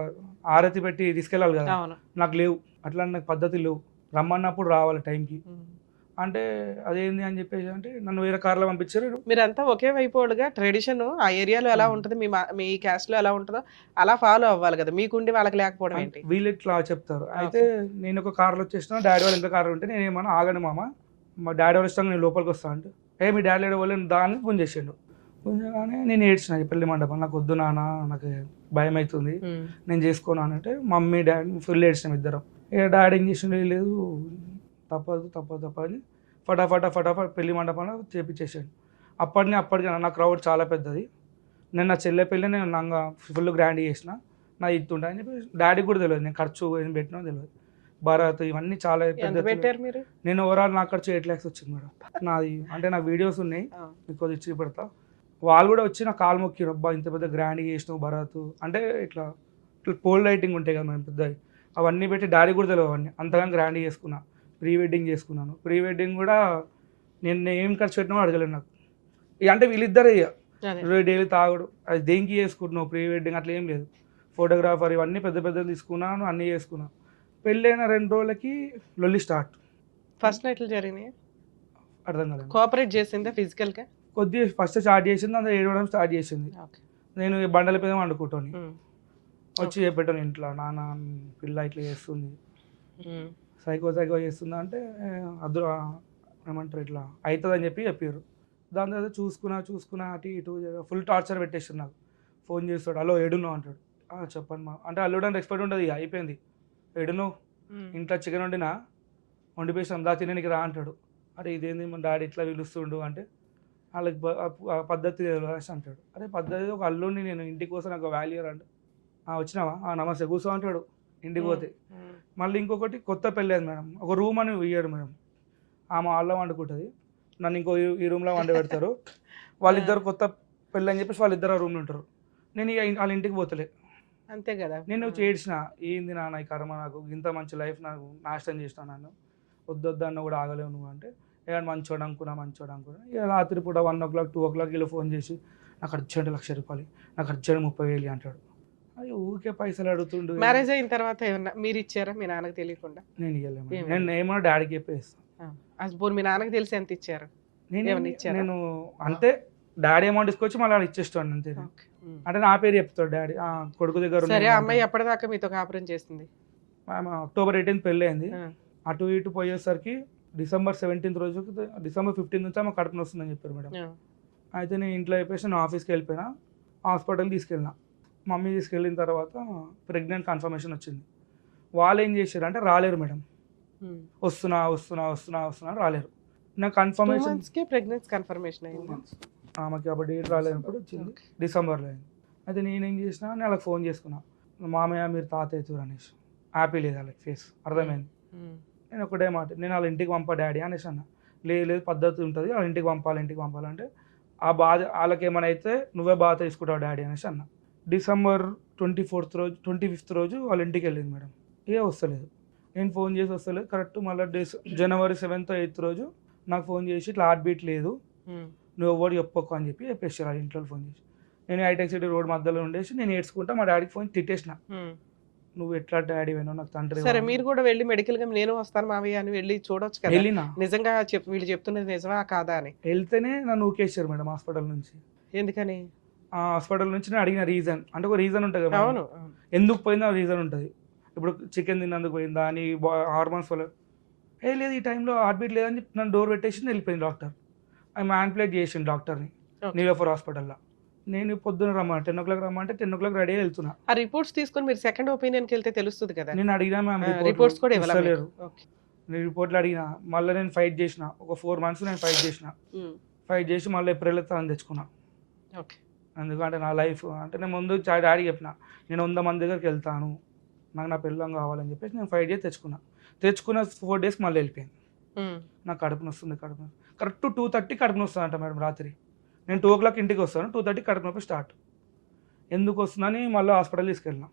ఆరతి పెట్టి తీసుకెళ్ళాలి కదా, నాకు లేవు అట్లా నాకు పద్ధతి లేవు, రమ్మన్నప్పుడు రావాలి టైంకి అంటే అదేంది అని చెప్పేసి అంటే నన్ను వేరే కార్లో పంపించారు. మీరంతా ఒకే వైపుగా ట్రెడిషన్ ఆ ఏరియాలో ఎలా ఉంటుంది, మీ క్యాస్ట్ లో ఎలా ఉంటుందో అలా ఫాలో అవ్వాలి కదా, మీకుండి వాళ్ళకి లేకపోవడం ఏంటి? వీళ్ళు ఇట్లా చెప్తారు. అయితే నేను ఒక కార్లో వచ్చేసిన, డాడీ వాళ్ళు ఇంకా కార్లో ఉంటే నేను ఏమన్నా ఆగండి మామ మా డాడీ వాళ్ళు ఇష్టంగా నేను లోపలికి వస్తా అంటే మీ డాడీ వాళ్ళు దాన్ని గుంజేసిండు. గుంజగానే నేను ఏడ్చిన పెళ్లి మండపం నాకు వద్దు నాన్న నాకు భయం అవుతుంది నేను చేసుకోను అంటే మమ్మీ డాడీ ఫుల్ ఏడ్చినాం ఇద్దరం. డాడీ ఏం చేసిండు లేదు తప్పదు అని ఫటాఫట్ పెళ్లి మండపంలో చేపించేసాడు. అప్పటికి నా క్రౌడ్ చాలా పెద్దది, నేను నా చెల్లె పెళ్ళి నేను నాకు ఫుల్ గ్రాండ్ చేసిన, నా ఇస్తుంటా అని చెప్పి డాడీకి కూడా తెలియదు నేను ఖర్చు ఏం పెట్టినా తెలియదు. భారత్ ఇవన్నీ చాలా పెద్ద. నేను ఓవరాల్ నాకు ఖర్చు 8 lakhs వచ్చింది మేడం. నాది అంటే నా వీడియోస్ ఉన్నాయి మీకు కొద్దిగా ఇచ్చి పెడతా. వాళ్ళు కూడా వచ్చి నా కాలు మొక్కిరు, అబ్బా ఇంత పెద్ద గ్రాండ్గా చేసినావు భరత్ అంటే ఇట్లా పోల్ లైటింగ్ ఉంటాయి కదా మేము పెద్దవి అవన్నీ పెట్టి డాడీ కూడా తెలియదు అవన్నీ అంతగా గ్రాండ్గా చేసుకున్నా. ప్రీ వెడ్డింగ్ చేసుకున్నాను, ప్రీ వెడ్డింగ్ కూడా నేను ఏం ఖర్చు పెట్టినా అడగలేదు నాకు. అంటే వీళ్ళిద్దరే డైలీ తాగుడు అది దేనికి చేసుకుంటున్నావు ప్రీ వెడ్డింగ్ అట్లా ఏం లేదు, ఫోటోగ్రాఫర్ ఇవన్నీ పెద్ద తీసుకున్నాను అన్నీ చేసుకున్నాను. పెళ్ళైన 2 రోజులకి లొల్లి స్టార్ట్. ఫస్ట్ నైట్లు జరిగినాయి అర్థం కాలేదు. కోఆపరేట్ చేసిందా ఫిజికల్గా? కొద్దిగా ఫస్ట్ స్టార్ట్ చేసింది, అందులో ఏడవడం స్టార్ట్ చేసింది. నేను బండల మీద వండుకుంటాను, వచ్చి చెప్పాను ఇంట్లో నాన్న పిల్ల ఇట్లా చేస్తుంది సైకో చేస్తుందా అంటే అదు ఏమంటారు ఇట్లా అవుతుందని చెప్పారు. దాని తర్వాత చూసుకున్నా అటు ఇటు ఫుల్ టార్చర్ పెట్టేస్తాడు. నాకు ఫోన్ చేస్తాడు, హలో ఎడునో అంటాడు. చెప్పండి మా అంటే అల్లుడు అని రెస్పెక్ట్ ఉంటుంది, అయిపోయింది. ఎడునో ఇంట్లో చికెన్ వండిపోయిస్తాం దా తినడానికి రా అంటాడు. అరే ఇదేంది మన డాడీ ఇట్లా పిలుస్తుండు అంటే వాళ్ళకి పద్ధతి అంటాడు. అరే పద్ధతి ఒక అల్లుడిని నేను ఇంటికి కోసం నాకు వాల్యూ అంటే వచ్చినావా నమస్తే కూర్చో అంటాడు ఇంటికి పోతే. మళ్ళీ ఇంకొకటి కొత్త పెళ్ళి అయింది మేడం, ఒక రూమ్ అని ఇయ్యాడు మేడం. ఆమె వాళ్ళ వండుకుంటుంది, నన్ను ఇంకో ఈ రూమ్లో వండి పెడతారు. వాళ్ళిద్దరు కొత్త పెళ్ళి అని చెప్పేసి వాళ్ళిద్దరు ఆ రూమ్లో ఉంటారు. నేను వాళ్ళ ఇంటికి పోతలే అంతే కదా. నేను చేసిన ఏంది నాన్న ఈ కర్మ, నాకు ఇంత మంచి లైఫ్ నాకు నాశనం చేసిన, నన్ను వద్దొద్దన్న కూడా ఆగలేవు నువ్వు అంటే ఏమన్నా మంచోడు అనుకున్నా. ఇక రాత్రి పూట 1 o'clock 2 o'clock వీళ్ళు ఫోన్ చేసి నాకు అర్జెంట్ 1,00,000 రూపాయలు, నాకు అర్జెంట్ 30,000 అంటాడు. అది ఊరికే పైసలు అడుగుతుండు. మ్యారేజ్ అయిన తర్వాత ఏమన్నా మీరు ఇచ్చారా మీ నాన్నకి తెలియకుండా? నేను ఇవ్వలేము, నేను ఏమన్నా డాడీకి చెప్పేస్తాను. మీ నాన్నకి తెలిసి ఎంత ఇచ్చారు? నేను అంతే డాడీ అమౌంట్ తీసుకొచ్చి మళ్ళీ ఇచ్చేస్తాను అంతే. అంటే నా పేరు చెప్తాడు డాడీ కొడుకు దగ్గర. సరే అమ్మాయి ఎప్పటిదాకా మీతో కాపురం చేస్తుంది? October 18th పెళ్ళి అయింది. అటు ఇటు పోయేసరికి December 17th రోజు December 15th నుంచి ఆమె కడుపున వస్తుందని చెప్పారు మేడం. అయితే నేను ఇంట్లో అయిపోయి నేను ఆఫీస్కి వెళ్ళిపోయినా, హాస్పిటల్కి తీసుకెళ్ళినా. మమ్మీ తీసుకెళ్ళిన తర్వాత ప్రెగ్నెంట్ కన్ఫర్మేషన్ వచ్చింది. వాళ్ళు ఏం చేశారు అంటే రాలేరు మేడం, వస్తున్నా రాలేరు. నాకు కన్ఫర్మేషన్ ప్రెగ్నెన్సీ కన్ఫర్మేషన్ అయింది. ఆమెకి అప్పుడు డేట్ రాలేనప్పుడు వచ్చింది, డిసెంబర్లో అయింది. అయితే నేనేం చేసినా నేను వాళ్ళకి ఫోన్ చేసుకున్నా, మామయ్య మీరు తాత అవుతారు అనేసి. హ్యాపీ లేదు వాళ్ళకి ఫేస్, అర్థమైంది. నేను ఒకటే మాట, నేను వాళ్ళ ఇంటికి పంపా డాడీ అనేసి అన్న. లేదు పద్ధతి ఉంటుంది, వాళ్ళ ఇంటికి పంపాలంటే ఆ బాధ వాళ్ళకి ఏమైనా అయితే నువ్వే బాధ తీసుకుంటావు డాడీ అనేసి అన్న. డిసెంబర్ 25th రోజు వాళ్ళ ఇంటికి వెళ్ళింది మేడం. వస్తలేదు, నేను ఫోన్ చేసి వస్తలేదు. కరెక్ట్ మళ్ళీ జనవరి 7th 8th రోజు నాకు ఫోన్ చేసి ఇట్లా హార్ట్ బీట్ లేదు, నువ్వు ఎవరు చెప్పకు అని చెప్పేసి వాళ్ళ ఇంట్లో ఫోన్ చేసి. నేను హైటెక్ సిటీ రోడ్ మధ్యలో ఉండేసి నేను ఏడ్చుకుంటా మా డాడీకి ఫోన్ తిట్టేసిన, నువ్వు ఎట్లా డాడీ అయినా నాకు తండ్రి. సరే మీరు కూడా వెళ్ళి మెడికల్ గా నేను వస్తాను మావయ్య అని వెళ్ళి చూడొచ్చు కదా, వెళ్ళినా నిజంగా వీళ్ళు చెప్తున్నది నిజమా కాదా అని. వెళ్తేనే నన్ను ఊకేసారు మేడం హాస్పిటల్ నుంచి. ఎందుకని? ఆ హాస్పిటల్ నుంచి నేను అడిగిన రీజన్, అంటే ఒక రీజన్ ఉంటుంది కదా, అవును ఎందుకు పోయిందో రీజన్ ఉంటుంది. ఇప్పుడు చికెన్ తిన్నందుకు పోయిందా అని, హార్మోన్స్ వల్ల. లేదు ఈ టైంలో హార్ట్ బీట్ లేదని చెప్పి నన్ను డోర్ పెట్టేసి వెళ్ళిపోయింది డాక్టర్. ఆయన మ్యాన్ప్లేట్ చేసిండు డాక్టర్ని నీలోఫర్ హాస్పిటల్లో. నేను పొద్దున్న రమ్మా 10 o'clock రమ్మంటే 10 o'clock రెడీ వెళ్తున్నా. ఆ రిపోర్ట్స్ తీసుకొని మీరు సెకండ్ ఒపీనియన్కి వెళ్తే తెలుస్తుంది కదా. నేను అడిగినా మ్యామ్ రిపోర్ట్స్ కూడా ఇవ్వలేరు. నేను రిపోర్ట్లు అడిగినా, మళ్ళీ నేను ఫైట్ చేసిన, ఒక 4 months నేను ఫైట్ చేసి మళ్ళీ ఏప్రిల్ తను తెచ్చుకున్నా. ఎందుకంటే నా లైఫ్ అంటే నేను ముందు డాడీ చెప్పిన, నేను 100 మంది దగ్గరికి వెళ్తాను, నాకు నా పిల్లం కావాలని చెప్పేసి నేను ఫైట్ చేసి తెచ్చుకున్న 4 days మళ్ళీ వెళ్ళిపోయాను. నాకు కడుపున వస్తుంది. కరెక్ట్ 2:30 కడుపున వస్తుంది అంట మేడం రాత్రి. నేను 2 o'clock ఇంటికి వస్తాను, 2:30 కడుపు నొప్పి స్టార్ట్. ఎందుకు వస్తుందని మళ్ళీ హాస్పిటల్ తీసుకెళ్ళినా,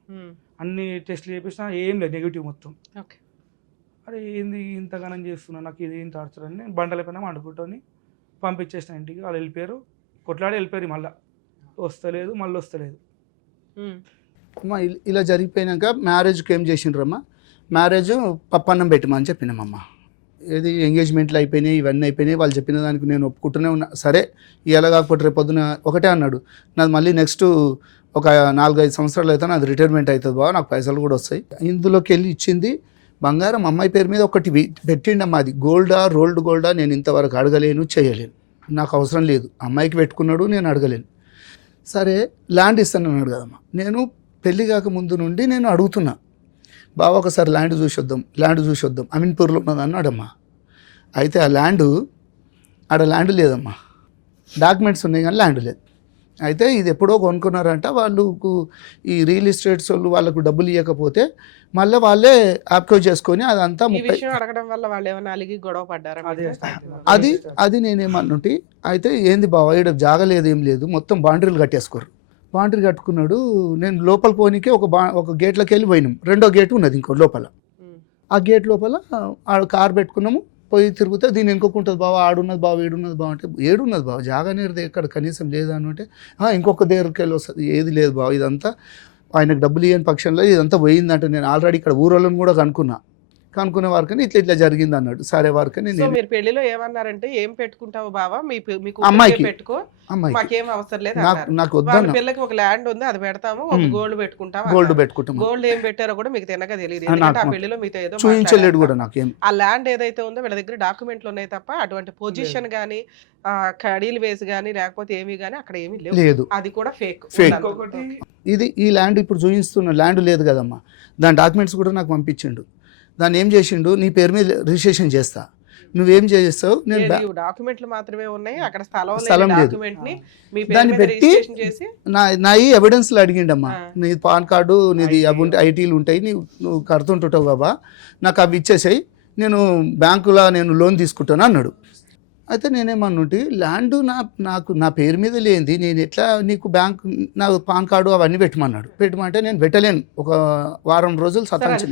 అన్ని టెస్ట్లు చేపించినా ఏం లేదు, నెగిటివ్ మొత్తం. అరే ఏంది ఇంతగానం చేస్తున్నా, నాకు ఇది ఏం టార్చర్ అని నేను బండల పైన వండుకుంటాను పంపించేసిన ఇంటికి. వాళ్ళు వెళ్ళిపోయారు, కొట్లాడి వెళ్ళిపోయారు. మళ్ళీ వస్తలేదు. అమ్మా ఇలా జరిగిపోయినాక మ్యారేజ్కి ఏం చేసిండ్రమ్మా, మ్యారేజ్ పప్పన్నం పెట్టమని చెప్పినామమ్మ. ఏది ఎంగేజ్మెంట్లు అయిపోయినాయి, ఇవన్నీ అయిపోయినాయి. వాళ్ళు చెప్పిన దానికి నేను ఒప్పుకుంటూనే ఉన్నా. సరే ఇలా కాకపోతే రేపు పొద్దున ఒకటే అన్నాడు, నాది మళ్ళీ నెక్స్ట్ ఒక 4-5 సంవత్సరాలు అయితే నాది రిటైర్మెంట్ అవుతుంది బావ, నాకు పైసలు కూడా వస్తాయి. ఇందులోకి వెళ్ళి ఇచ్చింది బంగారం అమ్మాయి పేరు మీద ఒకటి పెట్టిండమ్మా. అది గోల్డా రోల్డ్ గోల్డా నేను ఇంతవరకు అడగలేను, చేయలేను, నాకు అవసరం లేదు. అమ్మాయికి పెట్టుకున్నాడు, నేను అడగలేను. సరే ల్యాండ్ ఇస్తానన్నాడు కదమ్మా. నేను పెళ్ళి కాక ముందు నుండి నేను అడుగుతున్నా, బావ ఒకసారి ల్యాండ్ చూసి వద్దాం అమీన్పూర్లో ఉన్నది అన్నాడమ్మా. అయితే ఆ ల్యాండ్ లేదమ్మా, డాక్యుమెంట్స్ ఉన్నాయి కానీ ల్యాండ్ లేదు. అయితే ఇది ఎప్పుడో కొనుక్కున్నారంట వాళ్ళకు, ఈ రియల్ ఎస్టేట్స్ వాళ్ళు వాళ్ళకు డబ్బులు ఇవ్వకపోతే మళ్ళీ వాళ్ళే ఆప్కోజ్ చేసుకొని అదంతా అడగడం వల్ల వాళ్ళు ఏమైనా అలిగి గొడవ పడ్డారు. అది నేనేమన్నుంటి. అయితే ఏంది బావ ఇక్కడ జాగలేదు ఏం లేదు, మొత్తం బాండరీలు కట్టేసుకోరు. బాండరీ కట్టుకున్నాడు. నేను లోపల పోనీకి ఒక గేట్లోకి వెళ్ళి పోయినాం. 2వ గేట్ ఉన్నది ఇంకో లోపల. ఆ గేట్ లోపల కారు పెట్టుకున్నాము, పోయి తిరుగుతే దీన్ని ఇంకొకటి బావ ఆడున్నది బావ ఏడున్నది బావ అంటే, ఏడున్నది బావ జాగానేది ఎక్కడ కనీసం లేదా అని అంటే, ఇంకొక దగ్గరికి వెళ్ళి వస్తుంది. ఏది లేదు బావ, ఇదంతా ఆయనకు డబ్బులు ఇవ్వని పక్షంలో ఇదంతా పోయిందంటే నేను ఆల్రెడీ ఇక్కడ ఊరోళ్ళని కూడా కనుక్కునే వారికని ఇట్లా జరిగింది అన్నాడు. సరే వారికని మీరు పెళ్లిలో ఏమన్నారంటే, ఏం పెట్టుకుంటావు బావా అమ్మాయికి పెట్టుకో, మాకేం అవసరం లేదు, నాకు వద్దు, పిల్లకి ఒక ల్యాండ్ ఉంది అది పెడతాము, గోల్డ్ పెట్టుకుంటాం. గోల్డ్ ఏం పెట్టారో కూడా మీకు తినగా తెలియదు, ఎందుకంటే ఆ పెళ్లిలో మీతో ఏదో చూపించలేడు కూడా నాకేం. ఆ ల్యాండ్ ఏదైతే ఉందో వీళ్ళ దగ్గర డాక్యుమెంట్లు ఉన్నాయి తప్ప అటువంటి పొజిషన్ గానీ కడీలు వేసి గానీ లేకపోతే ఏమి గానీ అక్కడ ఏమీ లేదు. అది కూడా ఫేక్. ఇది ఈ ల్యాండ్ ఇప్పుడు చూపిస్తున్న ల్యాండ్ లేదు కదమ్మా, దాని డాక్యుమెంట్స్ కూడా నాకు పంపించిండు. దాన్ని ఏం చేసిండు, నీ పేరు మీద రిజిస్ట్రేషన్ చేస్తా, నువ్వేం చేస్తావు, నేను డాక్యుమెంట్లు మాత్రమే ఉన్నాయి, అక్కడ స్థలం లేదు. దాన్ని పెట్టి నా ఈ ఎవిడెన్స్లు అడిగిండమ్మా, నీ పాన్ కార్డు నీది అవి ఉంటే ఐటీలు ఉంటాయి, నువ్వు కడుతుంటుంటావు బాబా, నాకు అవి ఇచ్చేసాయి, నేను బ్యాంకులో నేను లోన్ తీసుకుంటాను అన్నాడు. అయితే నేనేమన్నుంటి, ల్యాండ్ నా పేరు మీద లేనిది నేను ఎట్లా నీకు బ్యాంక్ నా పాన్ కార్డు అవన్నీ పెట్టమంటే నేను పెట్టలేను. ఒక వారం రోజులు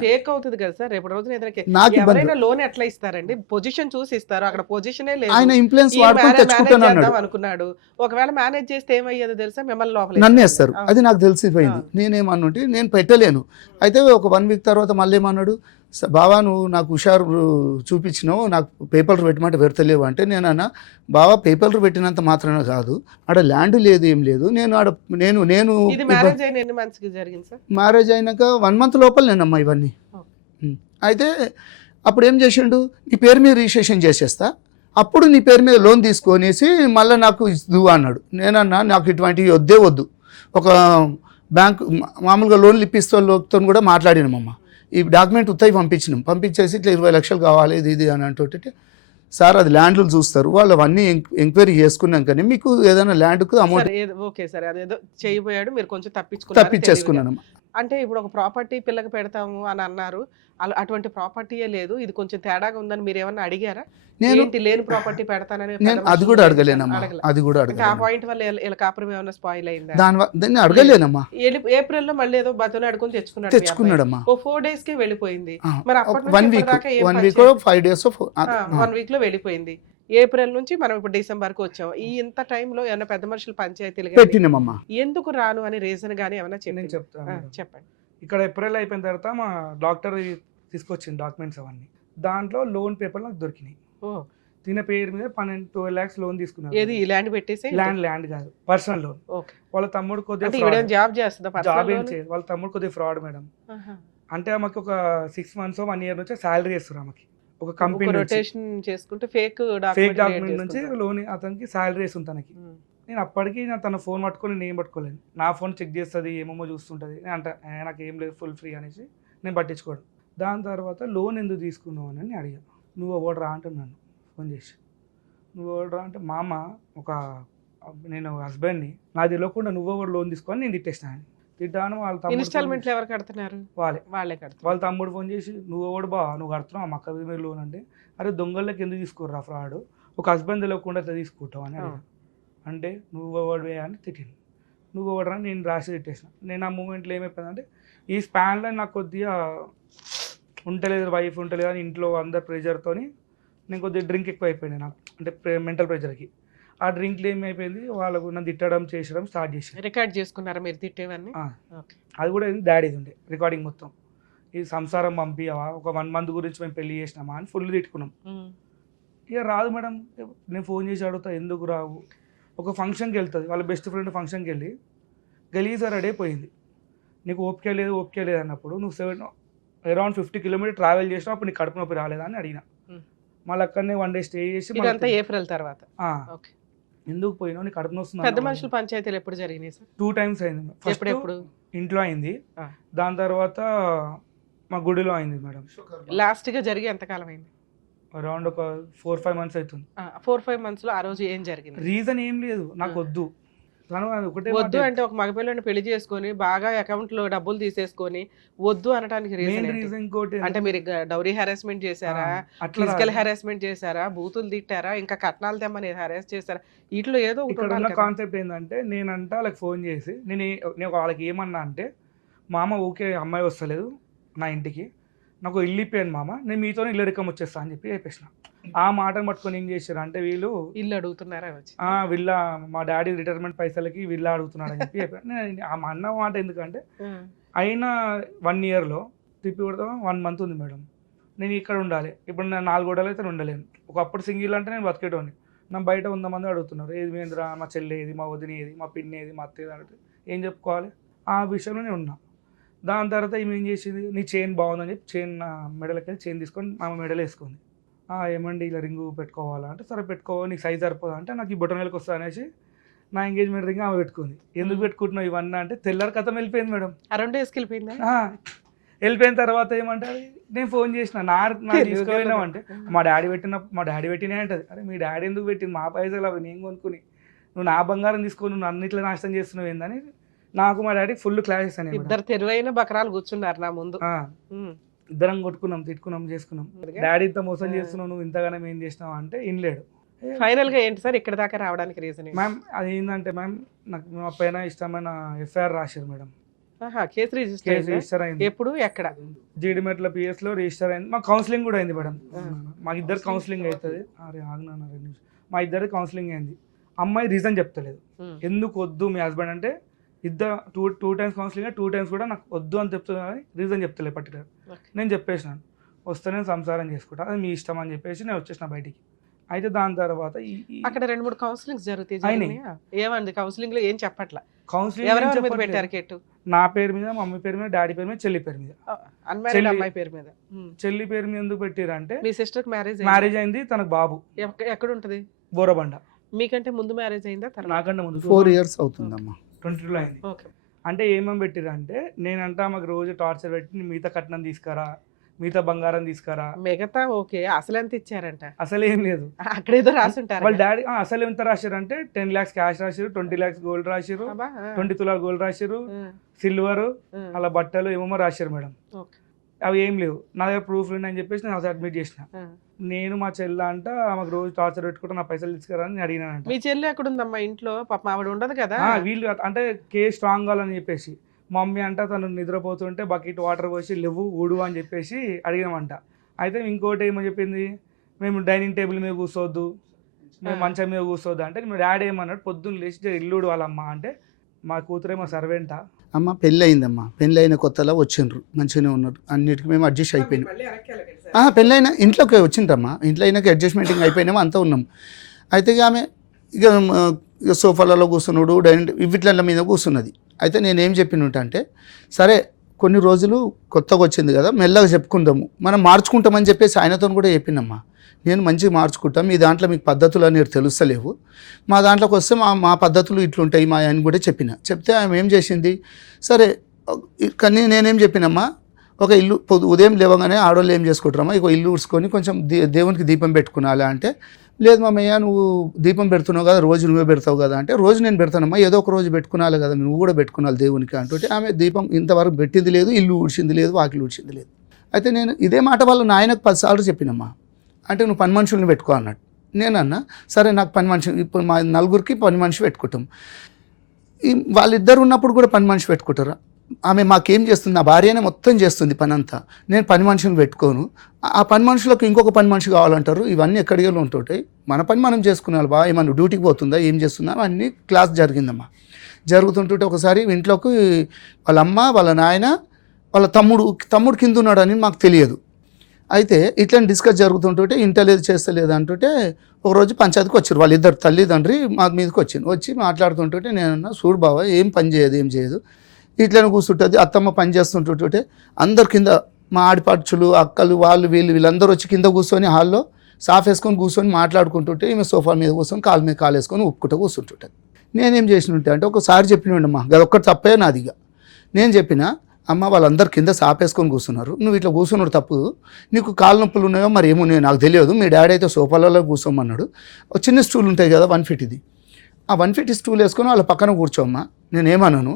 ఫేక్ అవుతుంది కదా సార్. రేపు రోజున నాకు ఇబ్బంది. లోన్ ఎట్లా ఇస్తారండి, పొజిషన్ చూసి ఇస్తారు, అక్కడ పొజిషనే లేదు. ఆయన ఇన్ఫ్లుయెన్స్ వాడుకొని తెచ్చుకుంటాను అనుకున్నాడు. ఒకవేళ మేనేజ్ చేస్తే ఏమయ్యేదో తెలుసా, మిమ్మల్ని లోపల నన్ను వేస్తారు. అది నాకు తెలిసిపోయింది. నేనేమన్నుంటి, నేను పెట్టలేను. అయితే ఒక 1 week తర్వాత మళ్ళీ ఏమన్నాడు, బావా నువ్వు నాకు హుషారు చూపించినావు, నాకు పేపర్లు పెట్టమంటే పెడతలేవు అంటే, నేనన్నా బావా పేపర్లు పెట్టినంత మాత్రమే కాదు, ఆడ ల్యాండ్ లేదు ఏం లేదు, నేను మ్యారేజ్ అయినాక 1 month లోపల నేనమ్మా ఇవన్నీ. అయితే అప్పుడు ఏం చేసిండు, నీ పేరు మీద రిజిస్ట్రేషన్ చేసేస్తా, అప్పుడు నీ పేరు మీద లోన్ తీసుకొనేసి మళ్ళీ నాకు ఇద్దు అన్నాడు. నేనన్నా నాకు ఇటువంటివి వద్దు, ఒక బ్యాంకు మామూలుగా లోన్లు ఇప్పిస్తోతో కూడా మాట్లాడినామమ్మ. ఈ డాక్యుమెంట్ ఉత్తయి పంపించేసి ఇట్లా 20 లక్షలు కావాలి ఇది అని అంటుంటే, సార్ అది ల్యాండ్లు చూస్తారు, వాళ్ళు అవన్నీ ఎంక్వైరీ చేసుకున్నాకనే మీకు ఏదైనా ల్యాండ్కు అమౌంట్ సరే, ఓకే సరే, అదేదో చేయబోయాడు, మీరు కొంచెం తప్పించుకున్నారు తెలివిగా. తప్పించేసుకున్నాను. అంటే ఇప్పుడు ఒక ప్రాపర్టీ పిల్లకి పెడతాము అని అన్నారు, అటువంటి ప్రాపర్టీయే లేదు, ఇది కొంచెం తేడాగా ఉందని మీరు ఏమన్నా అడిగారా? నేను ఏంటి లేని ప్రాపర్టీ పెడతానని నేను అది కూడా అడగలేనమ్మా, అడగలే. అది కూడా అంటే ఆ అడగలేను. పాయింట్ వల్ల ఇలా కాపురం ఏమైనా స్పాయిల్ అయిందా? దాన్ని అడగలేనమ్మా. ఏప్రిల్ లో మళ్ళీ ఏదో బతులు అడుకొని తెచ్చుకున్నాడు మీ అబ్బాయి. తెచ్చుకున్నాడమ్మా. ఓ 4 days కి వెళ్ళిపోయింది. ఆ, మరి అప్పటి నుంచి 1 ఇప్పటి వీక్ దాకా ఏం 1 పని వీక్ చేయలేదు. 5 days 1 week లో వెళ్ళిపోయింది. ఏప్రిల్ నుంచి మనం ఇప్పుడు డిసెంబర్ కి వచ్చాం. ఈ ఇంత టైంలో ఏమైనా పెద్ద మనుషులు పంచాయతీలు గానీ పెట్టినామమ్మా. ఎందుకు రాను అని రీజన్ గానీ ఏమైనా నేను చెప్పి చెప్తాను మేడం. చెప్పండి. ఇక్కడ ఏప్రిల్ అయిపోయిన తర్వాత మా డాక్టర్ తీసుకొచ్చింది డాక్యుమెంట్స్ అవన్నీ. దాంట్లో లోన్ పేపర్ నాకు దొరికినాయి. ఓ, తిన పేరు మీద 12 lakhs లోన్ తీసుకున్నారు. ఏది ఈ ల్యాండ్ పెట్టేసి ల్యాండ్ కాదు, పర్సనల్ లోన్. ఓకే. వాళ్ళ తమ్ముడు కొద్దిగా అంటే ఈవిడ జాబ్ చేస్తుందా? జాబ్ ఏం చేయదు, వాళ్ళ తమ్ముడు కొద్దిగా ఫ్రాడ్ మేడం. అంటే ఆమెకి ఒక 6 months 1 year నుంచి శాలరీ చేస్తారు ఆమెకి ఒక కంపెనీ రొటేషన్ చేసుకుంటే ఫేక్ డాక్యుమెంట్ నుంచి లోన్ అతనికి శాలరీ వేస్తుంది తనకి. నేను అప్పటికి తన ఫోన్ పట్టుకొని నేను ఏం పట్టుకోలేను, నా ఫోన్ చెక్ చేస్తుంది, ఏమేమో చూస్తుంటుంది. నేను అంటే నాకు ఏం లేదు, ఫుల్ ఫ్రీ అనేసి నేను పట్టించుకోవడం. దాని తర్వాత లోన్ ఎందుకు తీసుకున్నావు అని నేను అడిగాను. నువ్వు ఎవడు రా అంటున్నాను ఫోన్ చేసి. నువ్వు ఎవడు రా అంటే మామ నేను హస్బెండ్ని, నాకు తెలియకుండా నువ్వు ఎవరు లోన్ తీసుకొని నేను తిట్టేసినాను. తిట్టాను. వాళ్ళ ఇన్స్టాల్మెంట్ ఎవరు కడుతున్నారు? వాళ్ళే కడుతున్నారు. వాళ్ళ తమ్ముడు ఫోన్ చేసి నువ్వు ఎవడు బా నువ్వు కడుతున్నావు మా అక్క మీద లోన్ అంటే, అరే దొంగలకి ఎందుకు తీసుకోర్రా ఫ్రాడ్, ఒక హస్బెండ్ తెలియకుండా తీసుకుంటావు అని అడిగాను. అంటే నువ్వు ఎవడు అని తిట్టింది. నువ్వు ఎవడరా నేను రాసి తిట్టేసిన. నేను ఆ మూమెంట్లో ఏమైపోయిందంటే ఈ స్పాన్లో నాకు కొద్దిగా ఉంటలేదు, వైఫ్ ఉంటలేదు అని ఇంట్లో అందరు ప్రెషర్తో నేను కొద్దిగా డ్రింక్ ఎక్కువ అయిపోయింది నాకు, అంటే మెంటల్ ప్రెషర్కి. ఆ డ్రింక్లో ఏమైపోయింది, వాళ్ళకు నన్ను తిట్టడం చేసడం స్టార్ట్ చేసి. రికార్డ్ చేసుకున్నారా మీరు తిట్టేవన్నీ? అది కూడా డాడీది ఉండే రికార్డింగ్ మొత్తం. ఈ సంసారం పంపివా, ఒక 1 month గురించి మేము పెళ్లి చేసినామా అని ఫుల్ తిట్టుకున్నాం. ఇక రాదు మేడం, నేను ఫోన్ చేసి అడుగుతా ఎందుకు రావు. ఒక ఫంక్షన్కి వెళ్తుంది, వాళ్ళ బెస్ట్ ఫ్రెండ్ ఫంక్షన్కి వెళ్ళి గలీజా రెడీ అయిపోయింది. నీకు ఓపిక లేదు అన్నప్పుడు నువ్వు అరౌండ్ 50 kilometers ట్రావెల్ చేసినా అప్పుడు నీకు కడుపు నొప్పి రాలేదా అని అడిగిన. మళ్ళీ అక్కడనే 1 day స్టే చేసి ఇదంతా ఏప్రిల్ తర్వాత ఎందుకు పోయినావు, నీకు కడుపు నొస్తుంది. పెద్ద మనుషుల పంచాయతీలు ఎప్పుడు జరిగినాయి సార్? 2 times అయింది. ఎప్పుడు? ఇంట్లో అయింది, దాని తర్వాత మా గుడిలో అయింది మేడం. లాస్ట్ గా జరిగి ఎంతకాలం అయింది? అరౌండ్ ఒక 4-5 months అవుతుంది. 4-5 months లో ఆ రోజు ఏం జరిగింది? రీజన్ ఏం లేదు, నాకు వద్దు. వద్దు అంటే ఒక మగపిల్లని పెళ్లి చేసుకొని బాగా అకౌంట్ లో డబ్బులు తీసేసుకొని వద్దు అనడానికి రీజన్ అంటే మీరు డౌరీ హెరాస్మెంట్ చేశారా, ఫిజికల్ హెరాస్మెంట్ చేశారా, బూతులు తిట్టారా, ఇంకా కట్నాలు తెమ్మని హెరాస్ చేశారా? వీటిలో ఏదో కాన్సెప్ట్ ఏంటంటే నేనంట వాళ్ళకి ఫోన్ చేసి నేను వాళ్ళకి ఏమన్నా అంటే మామ ఊకే అమ్మాయి వస్తలేదు నా ఇంటికి, నాకు ఇల్లు ఇప్పాను మామ, నేను మీతో ఇల్లు రికం వచ్చేస్తా అని చెప్పి చెప్పేసిన. ఆ మాటను పట్టుకొని ఏం చేశారు అంటే వీళ్ళు ఇల్లు అడుగుతున్నారా, వీళ్ళ మా డాడీ రిటైర్మెంట్ పైసలకి వీళ్ళ అడుగుతున్నాడు అని చెప్పి చెప్పాను. ఆ అన్న మాట ఎందుకంటే అయినా 1 yearలో తిప్పి కొడతాం 1 month ఉంది మేడం, నేను ఇక్కడ ఉండాలి. ఇప్పుడు నేను 4 గోడలు అయితే ఉండలేను. ఒకప్పుడు సింగిల్ అంటే నేను బతికేటోని, నా బయట 100 మంది అడుగుతున్నారు ఏది మేంద్రా, మా చెల్లి ఏది, మా వదిన ఏది, మా పిన్ని ఏది, మా అత్త ఏది అంటే ఏం చెప్పుకోవాలి. ఆ విషయంలో నేను ఉన్నా. దాని తర్వాత ఈమె ఏం చేసింది, నీ చైన్ బాగుందని చెప్పి చైన్ మెడలకి వెళ్ళి చైన్ తీసుకొని ఆమె మెడలు వేసుకుంది. ఏమండి ఇలా రింగు పెట్టుకోవాలా అంటే, సరే పెట్టుకో, నీకు సైజ్ సరిపోదా అంటే, నాకు ఈ బొటనవేలకు వస్తా అనేసి నా ఎంగేజ్మెంట్ రింగ్ ఆమె పెట్టుకుంది. ఎందుకు పెట్టుకుంటున్నావు ఇవన్నీ అంటే, తెల్లారి కథం వెళ్ళిపోయింది మేడం. 2 days వెళ్ళిపోయింది. వెళ్ళిపోయిన తర్వాత ఏమంటారు, నేను ఫోన్ చేసిన నా తీసుకుపోయినావు అంటే, మా డాడీ పెట్టినా అంటది. అరే మీ డాడీ ఎందుకు పెట్టింది, మా పైసలు అవి నేను కొనుక్కుని, నువ్వు నా బంగారం తీసుకొని నువ్వు అన్నిట్లో నాశనం చేస్తున్నావు ఏందని నాకు మా డాడీ ఫుల్ క్లాసెస్ అని. ఇద్దరు తెరువైన బకరాలు కూర్చున్నారు నా ముందు. ఇద్దరం కొట్టుకున్నాం, తిట్టుకున్నాం, చేసుకున్నాం. డాడీ ఇంత మోసం చేస్తున్నావు, నువ్వు ఇంతగానం ఏం చేసినావు అంటే ఇన్లేడు. ఫైనల్ గా ఏంటి సార్ ఇక్కడ దాకా రావడానికి రీజన్? మ్యామ్ అది ఏంటంటే మ్యామ్, నాకు మా పైన ఇష్టమైన FIR రాశారు మేడం. కేసు రిజిస్టర్ అయింది. ఎప్పుడు ఎక్కడ? జీడిమెట్ల PS లో రిజిస్టర్ అయింది. మా కౌన్సిలింగ్ కూడా అయింది మేడం. మా ఇద్దరు కౌన్సిలింగ్ అవుతుంది. మా ఇద్దరు కౌన్సిలింగ్ అయింది. అమ్మాయి రీజన్ చెప్తలేదు ఎందుకు వద్దు మీ హస్బెండ్ అంటే. ఇద్దరు టూ టైమ్స్ కౌన్సిలింగ్, 2 times కూడా నాకు వద్దు అని చెప్తున్నా కానీ రీజన్ చెప్తలేదు పర్టికులర్. నేను చెప్పేసినాను వస్తే నేను సంసారం చేసుకుంటా, అది మీ ఇష్టం అని చెప్పేసి నేను వచ్చేసిన బయటికి. అయితే దాని తర్వాత అక్కడ 2-3 కౌన్సిలింగ్స్ జరుగుతాయి. ఏమంది కౌన్సిలింగ్ లో ఏం చెప్పట్లా? కౌన్సిలింగ్ పెట్టారు కేటు? నా పేరు మీద, మమ్మీ పేరు మీద, డాడీ పేరు మీద, చెల్లి పేరు మీద. అన్మ్యారీడ్ అమ్మాయి పేరు మీద. చెల్లి పేరు మీద ఎందుకు పెట్టారంటే, మీ సిస్టర్ మ్యారేజ్ అయింది, తనకు బాబు. ఎక్కడ ఉంటది? బోరబండ. మీకంటే ముందు మ్యారేజ్ అయిందా? నాకంటే ముందు 4 years అవుతుందమ్మా. 22లో అయింది. అంటే ఏమేమి పెట్టిరంటే, నేనంట మాకు రోజు టార్చర్ పెట్టి మిగతా కట్నం తీసుకురా, మిగతా బంగారం తీసుకురా. మిగతా ఓకే, అసలు ఎంత ఇచ్చారంట? అసలు ఏం లేదు, అక్కడ ఏదో రాసుంటారు వాళ్ళ డాడీ. అసలు ఎంత రాశారంటే 10 lakhs క్యాష్ రాశారు, 20 lakhs గోల్డ్ రాశారు, 20 తులాలు గోల్డ్ రాశారు, సిల్వర్, అలా బట్టలు ఏమేమో రాశారు మేడం. అవి ఏం లేవు నా దగ్గర, ప్రూఫ్ అని చెప్పేసి నేను అడ్మిట్ చేసిన. నేను మా చెల్లి అంట ఆమెకు రోజు టార్చర్ పెట్టుకుంటా నా పైసలు తీసుకురాని నేను అడిగినానంట. మీ చెల్లి ఎక్కడ ఉందమ్మా ఇంట్లో? పాప ఆవిడ ఉండదు కదా. వీళ్ళు అంటే కేసు స్ట్రాంగ్ కావాలని చెప్పేసి మమ్మీ అంట తను నిద్రపోతుంటే బకెట్ వాటర్ పోసి లేవు ఊడు అని చెప్పేసి అడిగినామంట. అయితే ఇంకోటి ఏమో చెప్పింది, మేము డైనింగ్ టేబుల్ మీద కూర్చోవద్దు, మేము మంచం మీద కూర్చోవద్దు అంటే, మీ డాడీ ఏమన్నాడు పొద్దున్న లేచి ఇల్లు వాళ్ళమ్మ అంటే, మా కూతురేమో సర్వెంటా. అమ్మ పెళ్ళి అయిందమ్మా, పెళ్ళి అయిన కొత్తలో వచ్చిండ్రు, మంచిగానే ఉన్నారు, అన్నిటికీ మేము అడ్జస్ట్ అయిపోయినాం. పెళ్ళి అయినా ఇంట్లోకి వచ్చిండ్రమ్మా, ఇంట్లో అయినాక అడ్జస్ట్మెంటింగ్ అయిపోయినామో అంతా ఉన్నాం. అయితే ఇక ఆమె ఇక సోఫాలలో కూర్చున్నాడు, డైనింగ్ వీటిల మీద కూర్చున్నది. అయితే నేనేం చెప్పినట్టు సరే కొన్ని రోజులు కొత్తగా వచ్చింది కదా, మెల్లగా చెప్పుకుందాము, మనం మార్చుకుంటామని చెప్పేసి ఆయనతో కూడా చెప్పినమ్మా, నేను మంచిగా మార్చుకుంటాం, మీ దాంట్లో మీకు పద్ధతులు అనేవి తెలుస్తలేవు, మా దాంట్లోకి వస్తే మా పద్ధతులు ఇట్లుంటాయి మా అని కూడా చెప్తే ఆమె ఏం చేసింది, సరే కానీ నేనేం చెప్పినమ్మా, ఒక ఇల్లు ఉదయం లేవగానే ఆడవాళ్ళు ఏం చేసుకుంటారమ్మా, ఇక ఇల్లు ఉడుచుకొని కొంచెం దేవునికి దీపం పెట్టుకునాలా అంటే, లేదు మామయ్య నువ్వు దీపం పెడుతున్నావు కదా, రోజు నువ్వే పెడతావు కదా అంటే, రోజు నేను పెడతానమ్మా, ఏదో ఒక రోజు పెట్టుకునాలి కదా, నువ్వు కూడా పెట్టుకున్నాలి దేవునికి అంటుంటే, ఆమె దీపం ఇంతవరకు పెట్టింది లేదు, ఇల్లు ఊడ్చింది లేదు, వాకిలు ఊడ్చింది లేదు. అయితే నేను ఇదే మాట వాళ్ళ నాయనకు 10 సార్లు చెప్పినమ్మా, అంటే నువ్వు పని మనుషుల్ని పెట్టుకో అన్నాడు. నేనన్నా సరే నాకు పని మనిషి, ఇప్పుడు మా నలుగురికి పని మనిషి పెట్టుకుంటాం, వాళ్ళిద్దరు ఉన్నప్పుడు కూడా పని మనిషి పెట్టుకుంటారా, ఆమె మాకేం చేస్తుంది, నా భార్యనే మొత్తం చేస్తుంది పని అంతా, నేను పని మనిషిని పెట్టుకోను, ఆ పని మనుషులకు ఇంకొక పని మనిషి కావాలంటారు, ఇవన్నీ ఎక్కడికి ఉంటుంటాయి, మన పని మనం చేసుకున్నాను బా, ఏమన్నా డ్యూటీకి పోతుందా, ఏం చేస్తుందా, అన్నీ క్లాస్ జరిగిందమ్మా. జరుగుతుంటుంటే ఒకసారి ఇంట్లోకి వాళ్ళ అమ్మ వాళ్ళ నాయన వాళ్ళ తమ్ముడు కింద ఉన్నాడని మాకు తెలియదు. అయితే ఇట్లా డిస్కస్ జరుగుతుంటుంటే ఇంటలేదు చేస్తలేదు అంటుంటే, ఒకరోజు పంచాయతీకి వచ్చారు వాళ్ళిద్దరు తల్లిదండ్రి మా మీదకి వచ్చి మాట్లాడుతుంటుంటే, నేనన్నా చూడు బావా ఏం పని చేయదు ఏం చేయదు, ఇట్లనే కూర్చుంటుంది, అత్తమ్మ పని చేస్తుంటుంటే అందరు కింద మా ఆడిపడుచులు అక్కలు వీళ్ళందరూ వచ్చి కింద కూర్చొని హాల్లో సాఫ్ వేసుకొని కూర్చొని మాట్లాడుకుంటుంటే, ఈమె సోఫా మీద కూర్చొని కాలు మీద కాలు వేసుకొని ఉప్పుకుంటూ కూర్చుంటుంటుంది. నేనేం చేసినట్టే అంటే, ఒకసారి చెప్పినండమ్మా, అది ఒక్కటి తప్పే నాదిగా, నేను చెప్పిన అమ్మ వాళ్ళందరు కింద సాపేసుకొని కూర్చున్నారు, నువ్వు ఇట్లా కూర్చున్నాడు తప్పు, నీకు కాలు నొప్పులు ఉన్నాయో మరి ఏమున్నాయో నాకు తెలియదు, మీ డాడీ అయితే సోఫాలలో కూర్చోమన్నాడు, ఒక చిన్న స్టూల్ ఉంటాయి కదా 150ది, ఆ 150 స్టూల్ వేసుకొని వాళ్ళ పక్కన కూర్చోమ్మా, నేనేమన్నాను,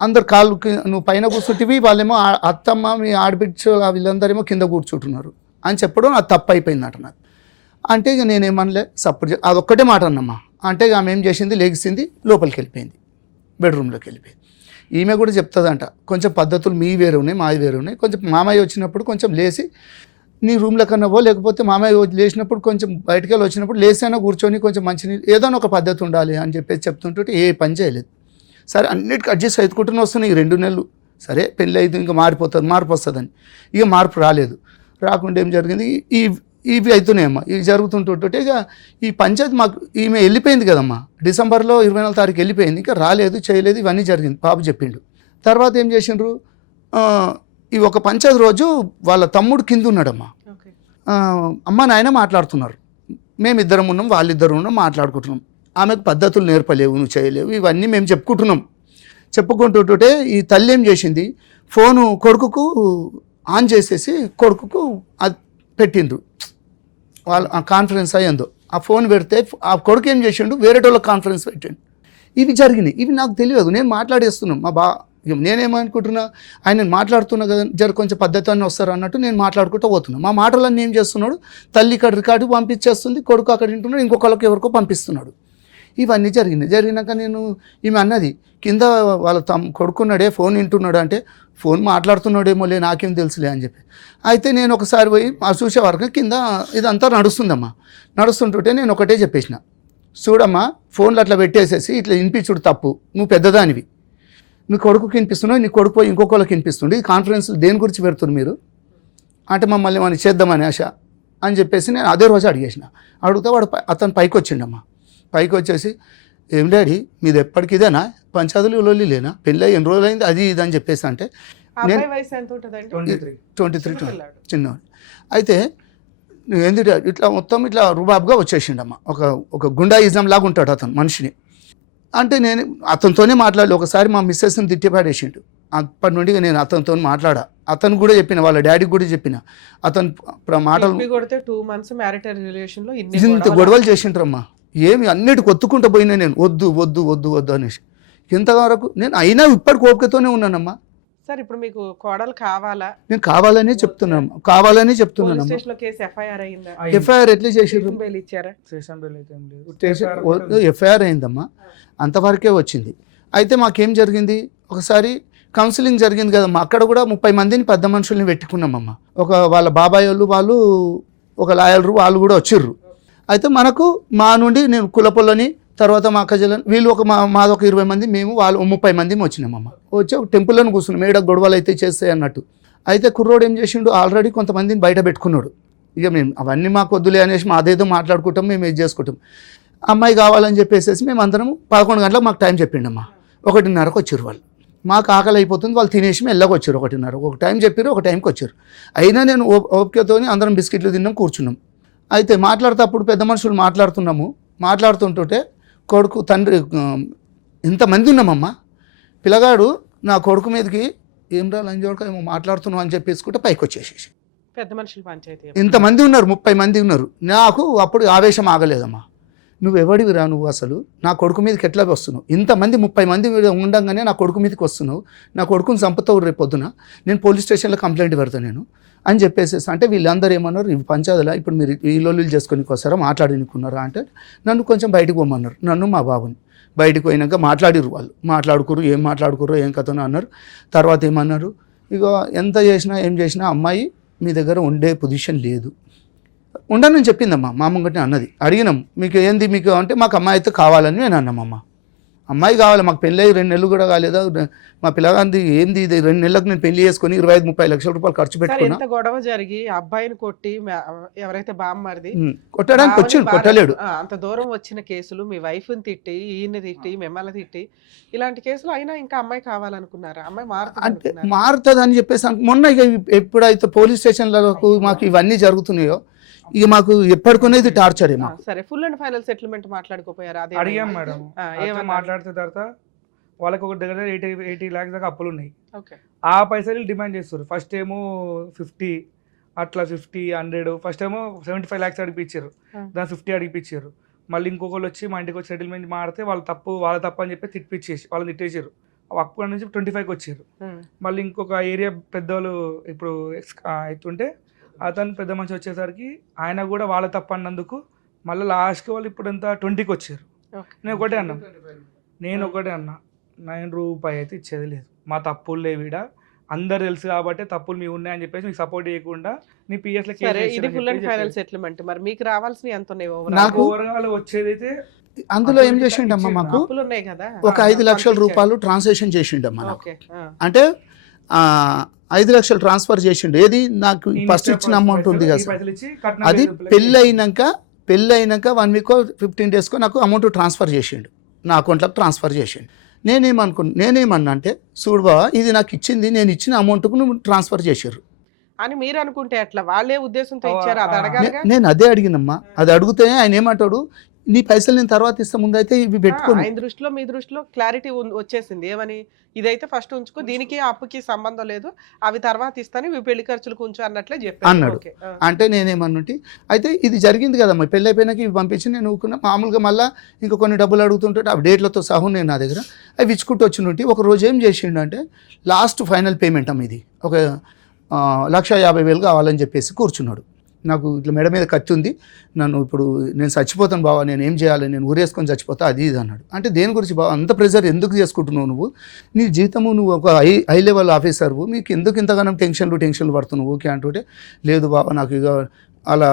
అందరు కాళ్ళకి నువ్వు పైన కూర్చుంటివి, వాళ్ళేమో అత్తమ్మ మీ ఆడబిడ్చు వీళ్ళందరేమో కింద కూర్చుంటున్నారు అని చెప్పడం అది తప్పు అయిపోయిందట నాకు. అంటే ఇక నేనేమనలే సపోర్ట్, అదొక్కటే మాట అన్నమ్మా. అంటే ఇక ఆమె ఏం చేసింది, లెగిసింది లోపలికి వెళ్ళిపోయింది, బెడ్రూమ్లోకి వెళ్ళిపోయింది. ఈమె కూడా చెప్తుందంట, కొంచెం పద్ధతులు మీ వేరే ఉన్నాయి మావి వేరే ఉన్నాయి, కొంచెం మామయ్య వచ్చినప్పుడు కొంచెం లేచి నీ రూమ్లో కన్నా పో, లేకపోతే మామయ్య లేచినప్పుడు కొంచెం బయటకు వెళ్ళి వచ్చినప్పుడు లేసైనా కూర్చొని కొంచెం మంచినీళ్ళు ఏదైనా ఒక పద్ధతి ఉండాలి అని చెప్పేసి చెప్తుంటే ఏ పని చేయలేదు. సరే అన్నిటికీ అడ్జస్ట్ అవుకుంటూనే వస్తున్నాయి 2 నెలలు. సరే పెళ్ళి అయితే ఇంకా మార్పు వస్తుందని, ఇక మార్పు రాలేదు. రాకుండా ఏం జరిగింది, ఇవి అవుతున్నాయమ్మా, ఇవి జరుగుతుంటుంటే ఇక ఈ పంచాయతీ మాకు ఈమె వెళ్ళిపోయింది కదమ్మా, డిసెంబర్లో 24వ తారీఖు వెళ్ళిపోయింది, ఇంకా రాలేదు చేయలేదు, ఇవన్నీ జరిగింది. బాబు చెప్పిండు. తర్వాత ఏం చేసిండ్రు, ఈ ఒక పంచాయతీ రోజు వాళ్ళ తమ్ముడు కింద ఉన్నాడమ్మా, అమ్మ నాయన మాట్లాడుతున్నారు, మేమిద్దరం ఉన్నాం వాళ్ళిద్దరు ఉన్నాం మాట్లాడుకుంటున్నాం, ఆమెకు పద్ధతులు నేర్పలేవు నువ్వు చేయలేవు, ఇవన్నీ మేము చెప్పుకుంటుంటే ఈ తల్లి ఏం చేసింది, ఫోను కొడుకుకు ఆన్ చేసేసి కొడుకుకు అది పెట్టిండ్రు, వాళ్ళు కాన్ఫరెన్స్ అయ్యిందో ఆ ఫోన్ పెడితే ఆ కొడుకు ఏం చేసిండు, వేరే వాళ్ళకి కాన్ఫరెన్స్ పెట్టిండు. ఇవి జరిగినాయి, ఇవి నాకు తెలియదు, నేను మాట్లాడేస్తున్నాను నేనేమనుకుంటున్నా, ఆయన మాట్లాడుతున్నా కదా కొంచెం పద్ధతి అని వస్తారు అన్నట్టు నేను మాట్లాడుకుంటూ పోతున్నా, మా మాటలన్నీ ఏం చేస్తున్నాడు, తల్లి ఇక్కడ రికార్డు పంపించేస్తుంది, కొడుకు అక్కడ వింటున్నాడు, ఇంకొకళ్ళకి ఎవరికో పంపిస్తున్నాడు. ఇవన్నీ జరిగినాక నేను ఈమె అన్నది, కింద వాళ్ళ కొడుకున్నాడే ఫోన్ వింటున్నాడు అంటే, ఫోన్ మాట్లాడుతున్నాడేమో లే నాకేం తెలుసులే అని చెప్పి. అయితే నేను ఒకసారి పోయి ఆ చూసే వరకు కింద ఇదంతా నడుస్తుందమ్మా, నడుస్తుంటుంటే నేను ఒకటే చెప్పేసిన, చూడమ్మా ఫోన్లు అట్లా పెట్టేసేసి ఇట్లా వినిపించుడు తప్పు, నువ్వు పెద్దదానివి, నీ కొడుకుకి వినిపిస్తున్నావు, నీ కొడుకు పోయి ఇంకొకళ్ళకి వినిపిస్తుండే, ఈ కాన్ఫరెన్స్లు దేని గురించి పెడుతున్నారు మీరు అంటే, మమ్మల్ని మనం చేద్దామని ఆశ అని చెప్పేసి నేను అదే రోజు అడిగితే వాడు అతను పైకి వచ్చిండమ్మా, పైకి వచ్చేసి ఏం డాడీ మీది ఎప్పటికి ఇదేనా, పంచాయతీలు లొల్లి లేనా, పెళ్ళి ఎన్ని రోజులు అయింది అది ఇది అని చెప్పేసి అంటే, నేను 23 చిన్నవాడు. అయితే నువ్వు ఎందుకు ఇట్లా మొత్తం ఇట్లా రుబాబ్గా వచ్చేసిండమ్మా, ఒక గుండాయిజం లాగా ఉంటాడు అతను మనిషిని. అంటే నేను అతనితోనే మాట్లాడలేదు. ఒకసారి మా మిస్సెస్ని తిట్టిపాడేసిండు, అప్పటి నుండి నేను అతనితో మాట్లాడా, అతను కూడా చెప్పిన, వాళ్ళ డాడీకి కూడా చెప్పిన. అతను మాటలు తిప్పి కొడితే 2 months మ్యారిటల్ రిలేషన్ లో ఇంత గొడవలు చేసిండ్రమ్మా. ఏమి అన్నిటి కొత్తుకుంటూ పోయినా నేను వద్దు వద్దు వద్దు వద్దు అనేసి. ఇంతవరకు నేను అయినా ఇప్పటికి ఓపికతోనే ఉన్నానమ్మా. సార్ ఇప్పుడు మీకు కోడలు కావాలా? నేను కావాలని చెప్తున్నాను, కావాలని చెప్తున్నానమ్మా. స్టేషన్ లో కేసు ఎఫ్ఐఆర్ అయిందా? ఎఫ్ఐఆర్ ఎట్లా చేసిర్రు? బెయిల్ ఇచ్చారా? స్టేషన్ బెయిల్ అయితే ఏం లేదు. ఎఫ్ఐఆర్ అయిందమ్మా, అంతవరకే వచ్చింది. అయితే మాకేం జరిగింది, ఒకసారి కౌన్సిలింగ్ జరిగింది కదమ్మా, అక్కడ కూడా 30 మందిని పెద్ద మనుషుల్ని పెట్టుకున్నామమ్మా. ఒక వాళ్ళ బాబాయ్ వాళ్ళు ఒక లాయర్లు వాళ్ళు కూడా వచ్చిర్రు. అయితే మనకు మా నుండి నేను కులపొల్లని, తర్వాత మా కజలని, వీళ్ళు మాదొక 20 మంది, మేము వాళ్ళు 30 మంది వచ్చినామమ్మ. వచ్చి ఒక టెంపుల్లోని కూర్చున్నాం, మేడ గొడవలు అయితే చేస్తాయి అన్నట్టు. అయితే కుర్రోడు ఏం చేసిండు, ఆల్రెడీ కొంతమందిని బయట పెట్టుకున్నాడు. ఇక మేము అవన్నీ మాకు వద్దులే అనేసి మా అదేదో మాట్లాడుకుంటాం, మేము ఇది చేసుకుంటాం. అమ్మాయి కావాలని చెప్పేసి మేము అందరం 11 గంటలకు మాకు టైం చెప్పిండమ్మా. 1:30కు వచ్చారు వాళ్ళు. మాకు ఆకలి అయిపోతుంది, వాళ్ళు తినేసి మెల్లగా వచ్చారు. 1:30 ఒక టైం చెప్పారు, ఒక టైంకి వచ్చారు. అయినా నేను ఓపికతో అందరం బిస్కెట్లు తిన్నాం, కూర్చున్నాం. అయితే మాట్లాడుతూ పెద్ద మనుషులు మాట్లాడుతుంటే కొడుకు తండ్రి ఇంతమంది ఉన్నామమ్మా. పిల్లగాడు నా కొడుకు మీదకి ఏం రా లంజోడక ఏమో మాట్లాడుతున్నావు అని చెప్పేసుకుంటే పైకి వచ్చేసేసి. పెద్ద మనుషులు పంచాయతీ ఇంతమంది ఉన్నారు, 30 మంది ఉన్నారు. నాకు అప్పుడు ఆవేశం ఆగలేదమ్మా. నువ్వెవడివిరా నువ్వు, అసలు నా కొడుకు మీదకి ఎట్లా వస్తున్నావు? ఇంతమంది 30 మంది ఉండగానే నా కొడుకు మీదకి వస్తున్నావు, నా కొడుకుని చంపుతావు రేపు పొద్దున, నేను పోలీస్ స్టేషన్లో కంప్లైంట్ పెడతాను నేను అని చెప్పేసి. అంటే వీళ్ళందరూ ఏమన్నారు, ఇవి పంచాయతీలా ఇప్పుడు మీరు ఈ లొల్లులు చేసుకొని వస్తారా, మాట్లాడినుకున్నారా అంటే నన్ను కొంచెం బయటకు పోమన్నారు. నన్ను మా బాబుని బయటకు పోయినాక మాట్లాడిరు వాళ్ళు, మాట్లాడుకురు, ఏం మాట్లాడుకుర్రో ఏం కథనో అన్నారు. తర్వాత ఏమన్నారు, ఇక ఎంత చేసినా ఏం చేసినా అమ్మాయి మీ దగ్గర ఉండే పొజిషన్ లేదు, ఉండనని చెప్పిందమ్మా. మా ముంగటే అన్నది. అడిగినాం మీకు ఏంది మీకు అంటే, మాకు అమ్మాయి అయితే కావాలని నేను అన్నామమ్మ. అమ్మాయి కావాలి, మాకు పెళ్ళి 2 నెలలు కూడా కాలేదా, మా పిల్లగాంది ఏంది ఇది 2 నెలలకు నేను పెళ్లి చేసుకుని 25-30 లక్షల రూపాయలు ఖర్చు పెట్టుకున్నా. ఎంత గొడవ జరిగి అబ్బాయిని కొట్టి ఎవరైతే బామ్మరిది కొట్టడానికి వచ్చిండు, కొట్టలేడు. అంత దూరం వచ్చిన కేసులు, మీ వైఫ్ ని తిట్టి, ఈయన తిట్టి, మిమ్మల్ని తిట్టి, ఇలాంటి కేసులు అయినా ఇంకా అమ్మాయి కావాలనుకున్నారా? అమ్మాయి అంటే మారుతుంది అని చెప్పేసి మొన్న ఇక ఎప్పుడైతే పోలీస్ స్టేషన్లకు మాకు ఇవన్నీ జరుగుతున్నాయో ఇక మాకు ఎప్పటికొనేది టార్చర్ ఏమో. సరే, ఫుల్ అండ్ ఫైనల్ సెటిల్మెంట్ మాట్లాడుకోపోయారు? అదే అడిగాం మేడం. మాట్లాడితే తర్వాత వాళ్ళకి ఒక దగ్గర 80 lakhs దాకా అప్పులు ఉన్నాయి. ఆ పైసలు డిమాండ్ చేస్తారు. ఫస్ట్ ఏమో 50, అట్లా 50, 100, ఫస్ట్ ఏమో 75 lakhs అడిపించారు, దాని 50 అడిపించారు. మళ్ళీ ఇంకొకళ్ళు వచ్చి మా ఇంటికి వచ్చి సెటిల్మెంట్ మాడితే వాళ్ళ తప్పు అని చెప్పి తిట్టిపించేసి వాళ్ళని తిట్టేసారు. అక్కడ నుంచి 25కి వచ్చారు. మళ్ళీ ఇంకొక ఏరియా పెద్దవాళ్ళు ఇప్పుడు అవుతుంటే అతను పెద్ద మనిషి వచ్చేసరికి ఆయన కూడా వాళ్ళ తప్పు అన్నందుకు మళ్ళీ లాస్ట్కి వాళ్ళు ఇప్పుడు ఎంత 20కి వచ్చారు. నేను ఒకటే అన్నా 9 రూపాయి అయితే ఇచ్చేది లేదు, మా తప్పులు లేవిడ, అందరు తెలుసు కాబట్టి తప్పులు మీ ఉన్నాయని చెప్పేసి మీకు సపోర్ట్ చేయకుండా నీ పిఎస్ ఇది ఫుల్ అండ్ ఫైనల్ సెటిల్మెంట్. మరి మీకు రావాల్సిన ఎంత ఉన్నాయి? నాకు ఓవరాల్ వచ్చేదైతే అందులో ఏం చేసిండమ్మా, మాకు ఒక 5 లక్షల రూపాయలు ట్రాన్సాక్షన్ చేసిండమ్మా. అంటే 5 లక్షలు ట్రాన్స్ఫర్ చేసిండు. ఏది నాకు ఫస్ట్ ఇచ్చిన అమౌంట్ ఉంది కదా సార్, అది పెళ్ళి అయినాక 1 వీక్ 15 డేస్కో నాకు అమౌంట్ ట్రాన్స్ఫర్ చేసిండు, నా అకౌంట్లోకి ట్రాన్స్ఫర్ చేసిండు. నేనేమన్నా అంటే, చూడు బావ ఇది నాకు ఇచ్చింది, నేను ఇచ్చిన అమౌంట్కు నువ్వు ట్రాన్స్ఫర్ చేసారు అని మీరు అనుకుంటే అట్లా వాళ్ళే ఉద్దేశంతో ఇచ్చారు, అది అడగాలి. నేను అదే అడిగినమ్మా. అది అడిగితే ఆయన ఏమంటాడు, నీ పైసలు నేను తర్వాత ఇస్తా, ముందైతే ఇవి పెట్టుకోను. ఆయన దృష్టిలో మీ దృష్టిలో క్లారిటీ వచ్చేసింది ఏమని, ఇదైతే ఫస్ట్ ఉంచుకో, దీనికి అప్పుకి సంబంధం లేదు, అవి తర్వాత ఇస్తాను, ఇవి పెళ్లి ఖర్చులకు ఉంచు అన్నట్లే చెప్పాను అన్నాడు. అంటే నేనేమన్నుంటి, అయితే ఇది జరిగింది కదమ్మా, పెళ్ళి అయిపోయినాక ఇవి పంపించి నేను ఊరుకున్నా. మామూలుగా మళ్ళీ ఇంకా కొన్ని డబ్బులు అడుగుతుంటే అవి డేట్లతో సహా నేను నా దగ్గర అవి ఇచ్చుకుంటూ వచ్చినట్టు. ఒక రోజు ఏం చేసిండు అంటే, లాస్ట్ ఫైనల్ పేమెంట్ అమ్మ ఇది ఒక 1,50,000 కావాలని చెప్పేసి కూర్చున్నాడు. నాకు ఇట్లా మెడ మీద కత్తి ఉంది, ఇప్పుడు నేను చచ్చిపోతాను బావా, నేను ఏం చేయాలి, నేను ఊరేసుకొని చచ్చిపోతా, అది ఇది అన్నాడు. అంటే దేని గురించి బావా అంత ప్రెజర్ ఎందుకు చేసుకుంటున్నావు నువ్వు, నీ జీతము నువ్వు ఒక హై లెవెల్ ఆఫీసర్వు, మీకు ఎందుకు ఇంతగానో టెన్షన్లు పడుతున్నావు ఊకే అంటుంటే, లేదు బావా నాకు ఇక అలా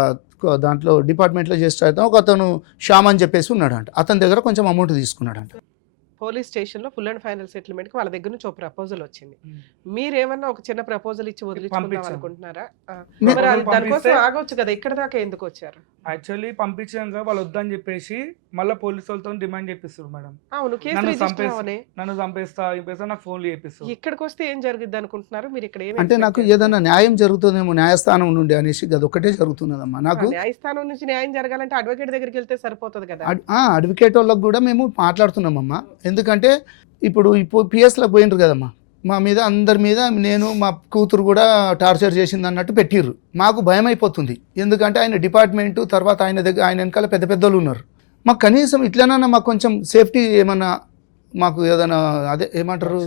దాంట్లో డిపార్ట్మెంట్లో చేస్తే ఒక అతను శ్యామ్ అని చెప్పేసి ఉన్నాడంట, అతని దగ్గర కొంచెం అమౌంట్ తీసుకున్నాడంట. పోలీస్ స్టేషన్ లో ఫుల్ అండ్ ఫైనల్ సెటిల్మెంట్ కి వాళ్ళ దగ్గర నుంచి ఒక ప్రపోజల్ వచ్చింది, మీరేమన్నా ఒక చిన్న ప్రపోజల్ ఇచ్చి వదిలించుకుందాం అనుకుంటున్నారా? దానికోసం ఆగొచ్చు కదా, ఇక్కడ దాకా ఎందుకు వచ్చారు? యాక్చువల్లీ పంపించాక వాళ్ళు వద్దని చెప్పేసి మళ్ళీ పోలీసు వాళ్ళతో డిమాండ్ చేపిస్తారు మేడం. అవును, నన్ను చంపేస్తా నాకు ఫోన్లు చేపిస్తారు. ఇక్కడికి వస్తే ఏం జరిగింది అనుకుంటున్నారు మీరు? ఇక్కడ అంటే నాకు ఏదైనా న్యాయం జరుగుతుందేమో న్యాయస్థానం నుండి అనేసి అది ఒకటే జరుగుతున్నదమ్మా. నాకు న్యాయస్థానం నుంచి న్యాయం జరగాలంటే అడ్వకేట్ దగ్గరికి వెళ్తే సరిపోతుంది కదా. అడ్వకేట్ వాళ్ళకి కూడా మేము మాట్లాడుతున్నామమ్మా. ఎందుకంటే ఇప్పుడు పిఎస్లకు పోయినరు కదమ్మా, మా మీద అందరి మీద నేను మా కూతురు కూడా టార్చర్ చేసింది అన్నట్టు పెట్టిర్రు. మాకు భయం అయిపోతుంది, ఎందుకంటే ఆయన డిపార్ట్మెంటు తర్వాత ఆయన వెనకాల పెద్ద పెద్దోళ్ళు ఉన్నారు. మాకు కనీసం ఇట్లనన్నా మాకు కొంచెం సేఫ్టీ ఏమన్నా, మాకు ఏదైనా అదే ఏమంటారు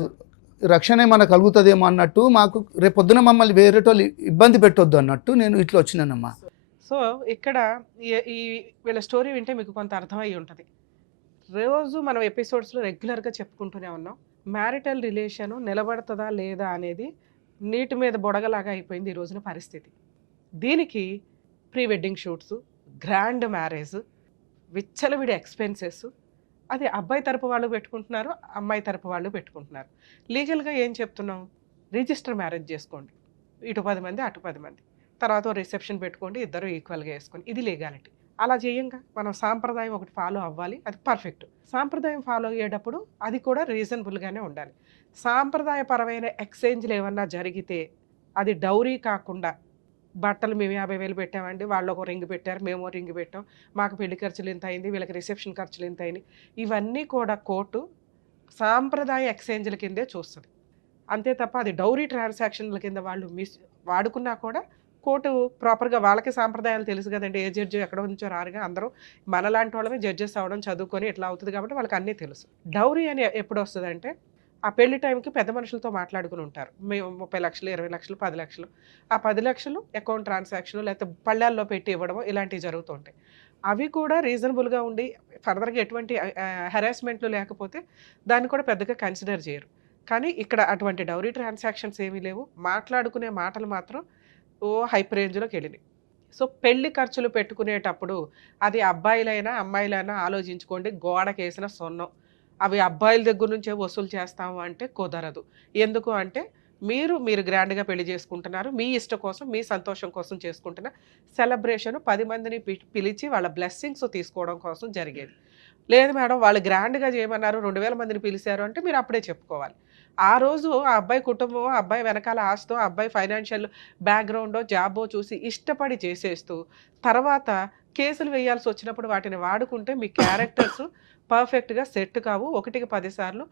రక్షణ ఏమన్నా కలుగుతుందేమో అన్నట్టు, మాకు రేపొద్దున మమ్మల్ని వేరేటోళ్ళు ఇబ్బంది పెట్టొద్దు అన్నట్టు నేను ఇట్లా వచ్చినానమ్మా. సో ఇక్కడ ఈ వీళ్ళ స్టోరీ వింటే మీకు కొంత అర్థమై ఉంటుంది. రోజు మనం ఎపిసోడ్స్లో రెగ్యులర్గా చెప్పుకుంటూనే ఉన్నాం, మ్యారిటల్ రిలేషన్ నిలబడుతుందా లేదా అనేది నీటి మీద బొడగలాగా అయిపోయింది ఈ రోజున పరిస్థితి. దీనికి pre wedding shoots, grand marriage, విచ్చలవిడి ఎక్స్పెన్సెస్, అది అబ్బాయి తరపు వాళ్ళు పెట్టుకుంటున్నారు, అమ్మాయి తరపు వాళ్ళు పెట్టుకుంటున్నారు. లీగల్గా ఏం చెప్తున్నాం, రిజిస్టర్ మ్యారేజ్ చేసుకోండి, ఇటు 10 మంది అటు 10 మంది, తర్వాత రిసెప్షన్ పెట్టుకోండి, ఇద్దరు ఈక్వల్గా వేసుకోండి, ఇది లీగాలిటీ. అలా చేయంగా మనం సాంప్రదాయం ఒకటి ఫాలో అవ్వాలి, అది పర్ఫెక్ట్. సాంప్రదాయం ఫాలో అయ్యేటప్పుడు అది కూడా రీజనబుల్గానే ఉండాలి. సాంప్రదాయపరమైన ఎక్స్చేంజ్లు ఏమన్నా జరిగితే అది డౌరీ కాకుండా, బట్టలు మేము 50,000 పెట్టామండి, వాళ్ళు ఒక రింగ్ పెట్టారు, మేము రింగ్ పెట్టాం, మాకు పెళ్లి ఖర్చులు ఇంత అయింది, వీళ్ళకి రిసెప్షన్ ఖర్చులు ఇంత అయినాయి, ఇవన్నీ కూడా కోర్టు సాంప్రదాయ ఎక్స్చేంజ్ల కిందే చూస్తుంది. అంతే తప్ప అది డౌరీ ట్రాన్సాక్షన్ల కింద వాళ్ళు వాడుకున్నా కూడా కోర్టు ప్రాపర్గా, వాళ్ళకి సాంప్రదాయాలు తెలుసు కదండి, ఏ జడ్జి ఎక్కడో నుంచో రారుగా, అందరూ మనలాంటి వాళ్ళమే జడ్జెస్ అవ్వడం చదువుకొని ఇట్లా అవుతుంది కాబట్టి వాళ్ళకి అన్నీ తెలుసు. డౌరీ అని ఎప్పుడు వస్తుందంటే ఆ పెళ్లి టైంకి పెద్ద మనుషులతో మాట్లాడుకుని ఉంటారు, మేము 30 లక్షలు 20 లక్షలు 10 లక్షలు, ఆ 10 లక్షలు అకౌంట్ ట్రాన్సాక్షన్ లేకపోతే పళ్ళాల్లో పెట్టి ఇవ్వడము ఇలాంటివి జరుగుతూ ఉంటాయి. అవి కూడా రీజనబుల్గా ఉండి ఫర్దర్గా ఎటువంటి హెరాస్మెంట్లు లేకపోతే దాన్ని కూడా పెద్దగా కన్సిడర్ చేయరు. కానీ ఇక్కడ అటువంటి డౌరీ ట్రాన్సాక్షన్స్ ఏమీ లేవు, మాట్లాడుకునే మాటలు మాత్రం హైప్ రేంజ్లోకి వెళ్ళినాయి. సో పెళ్లి ఖర్చులు పెట్టుకునేటప్పుడు అది అబ్బాయిలైనా అమ్మాయిలైనా ఆలోచించుకోండి, గోడకేసిన సొన్నం. అవి అబ్బాయిల దగ్గర నుంచే వసూలు చేస్తాము అంటే కుదరదు. ఎందుకు అంటే మీరు గ్రాండ్గా పెళ్లి చేసుకుంటున్నారు, మీ ఇష్టం కోసం, మీ సంతోషం కోసం చేసుకుంటున్న సెలబ్రేషన్ 10 మందిని పిలిచి వాళ్ళ బ్లెస్సింగ్స్ తీసుకోవడం కోసం జరిగేది. లేదు మేడం వాళ్ళు గ్రాండ్గా చేయమన్నారు, 2000 మందిని పిలిచారు అంటే మీరు అప్పుడే చెప్పుకోవాలి. ఆ రోజు ఆ అబ్బాయి కుటుంబం, ఆ అబ్బాయి వెనకాల ఆస్తో, ఆ అబ్బాయి ఫైనాన్షియల్ బ్యాక్గ్రౌండో జాబో చూసి ఇష్టపడి చేసేస్తూ తర్వాత కేసులు వేయాల్సి వచ్చినప్పుడు వాటిని వాడుకుంటే మీ క్యారెక్టర్స్ పర్ఫెక్ట్గా సెట్ కావు. 1కి 10 సార్లు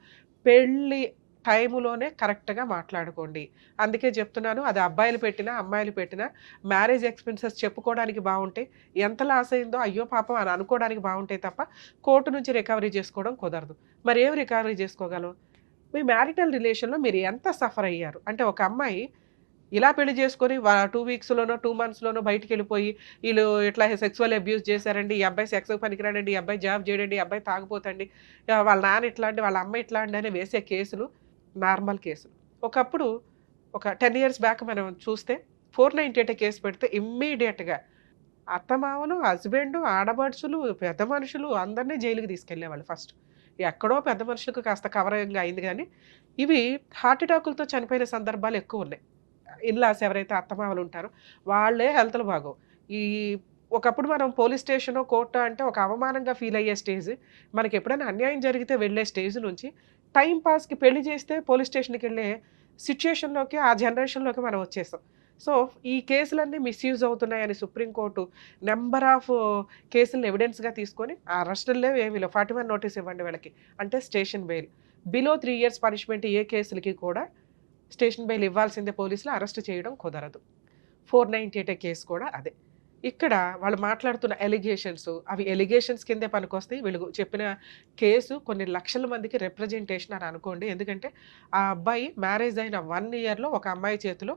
పెళ్ళి టైములోనే కరెక్ట్గా మాట్లాడుకోండి. అందుకే చెప్తున్నాను, అది అబ్బాయిలు పెట్టినా అమ్మాయిలు పెట్టినా మ్యారేజ్ ఎక్స్పెన్సెస్ చెప్పుకోవడానికి బాగుంటాయి, ఎంత లాస్ అయిందో అయ్యో పాపం అని అనుకోవడానికి బాగుంటాయి తప్ప కోర్టు నుంచి రికవరీ చేసుకోవడం కుదరదు. మరి ఏం రికవరీ చేసుకోగలం? మీ మ్యారిటల్ రిలేషన్లో మీరు ఎంత సఫర్ అయ్యారు అంటే, ఒక అమ్మాయి ఇలా పెళ్లి చేసుకొని 2 వీక్స్లోనో 2 మంత్స్లోనో బయటికి వెళ్ళిపోయి వీళ్ళు ఇట్లా సెక్సువల్ అబ్యూస్ చేశారండి, ఈ అబ్బాయి సెక్స్ పనికిరాడండి, ఈ అబ్బాయి జాబ్ చేయడండి, ఈ అబ్బాయి తాగిపోతండి, వాళ్ళ నాన్న ఇట్లా అండి, వాళ్ళ అమ్మ ఇట్లా అండి అని వేసే కేసులు నార్మల్ కేసులు. ఒకప్పుడు ఒక 10 years బ్యాక్ మనం చూస్తే 498 కేసు పెడితే ఇమ్మీడియట్గా అత్తమామలు, హస్బెండ్, ఆడబడుచులు, పెద్ద మనుషులు అందరినీ జైలుకి తీసుకెళ్లేవాళ్ళు. ఫస్ట్ ఎక్కడో పెద్ద మనుషులకు కాస్త కవరింగ్ అయింది, కానీ ఇవి హార్ట్ అటాకులతో చనిపోయిన సందర్భాలు ఎక్కువ ఉన్నాయి. ఇన్లాస్ ఎవరైతే అత్తమామలు ఉంటారో వాళ్ళే హెల్త్లు బాగోవు. ఈ ఒకప్పుడు మనం పోలీస్ స్టేషను, కోర్టు అంటే ఒక అవమానంగా ఫీల్ అయ్యే స్టేజ్, మనకి ఎప్పుడైనా అన్యాయం జరిగితే వెళ్ళే స్టేజ్ నుంచి టైం పాస్కి పెళ్లి చేస్తే పోలీస్ స్టేషన్కి వెళ్ళే సిచ్యుయేషన్లోకి, ఆ జనరేషన్లోకి మనం వచ్చేసాం. సో ఈ కేసులన్నీ మిస్యూజ్ అవుతున్నాయని సుప్రీంకోర్టు నెంబర్ ఆఫ్ కేసులను ఎవిడెన్స్గా తీసుకొని ఆ అరెస్టుల్లో ఏమీ 41 నోటీస్ ఇవ్వండి వీళ్ళకి అంటే station bail. Below 3 years punishment ఏ కేసులకి కూడా స్టేషన్ బెయిల్ ఇవ్వాల్సిందే, పోలీసులు అరెస్ట్ చేయడం కుదరదు. 498 కేసు కూడా అదే. ఇక్కడ వాళ్ళు మాట్లాడుతున్న ఎలిగేషన్స్ అవి ఎలిగేషన్స్ కిందే పనికొస్తాయి. వీళ్ళు చెప్పిన కేసు కొన్ని లక్షల మందికి రిప్రజెంటేషన్ అని అనుకోండి. ఎందుకంటే ఆ అబ్బాయి మ్యారేజ్ అయిన 1 yearలో ఒక అమ్మాయి చేతిలో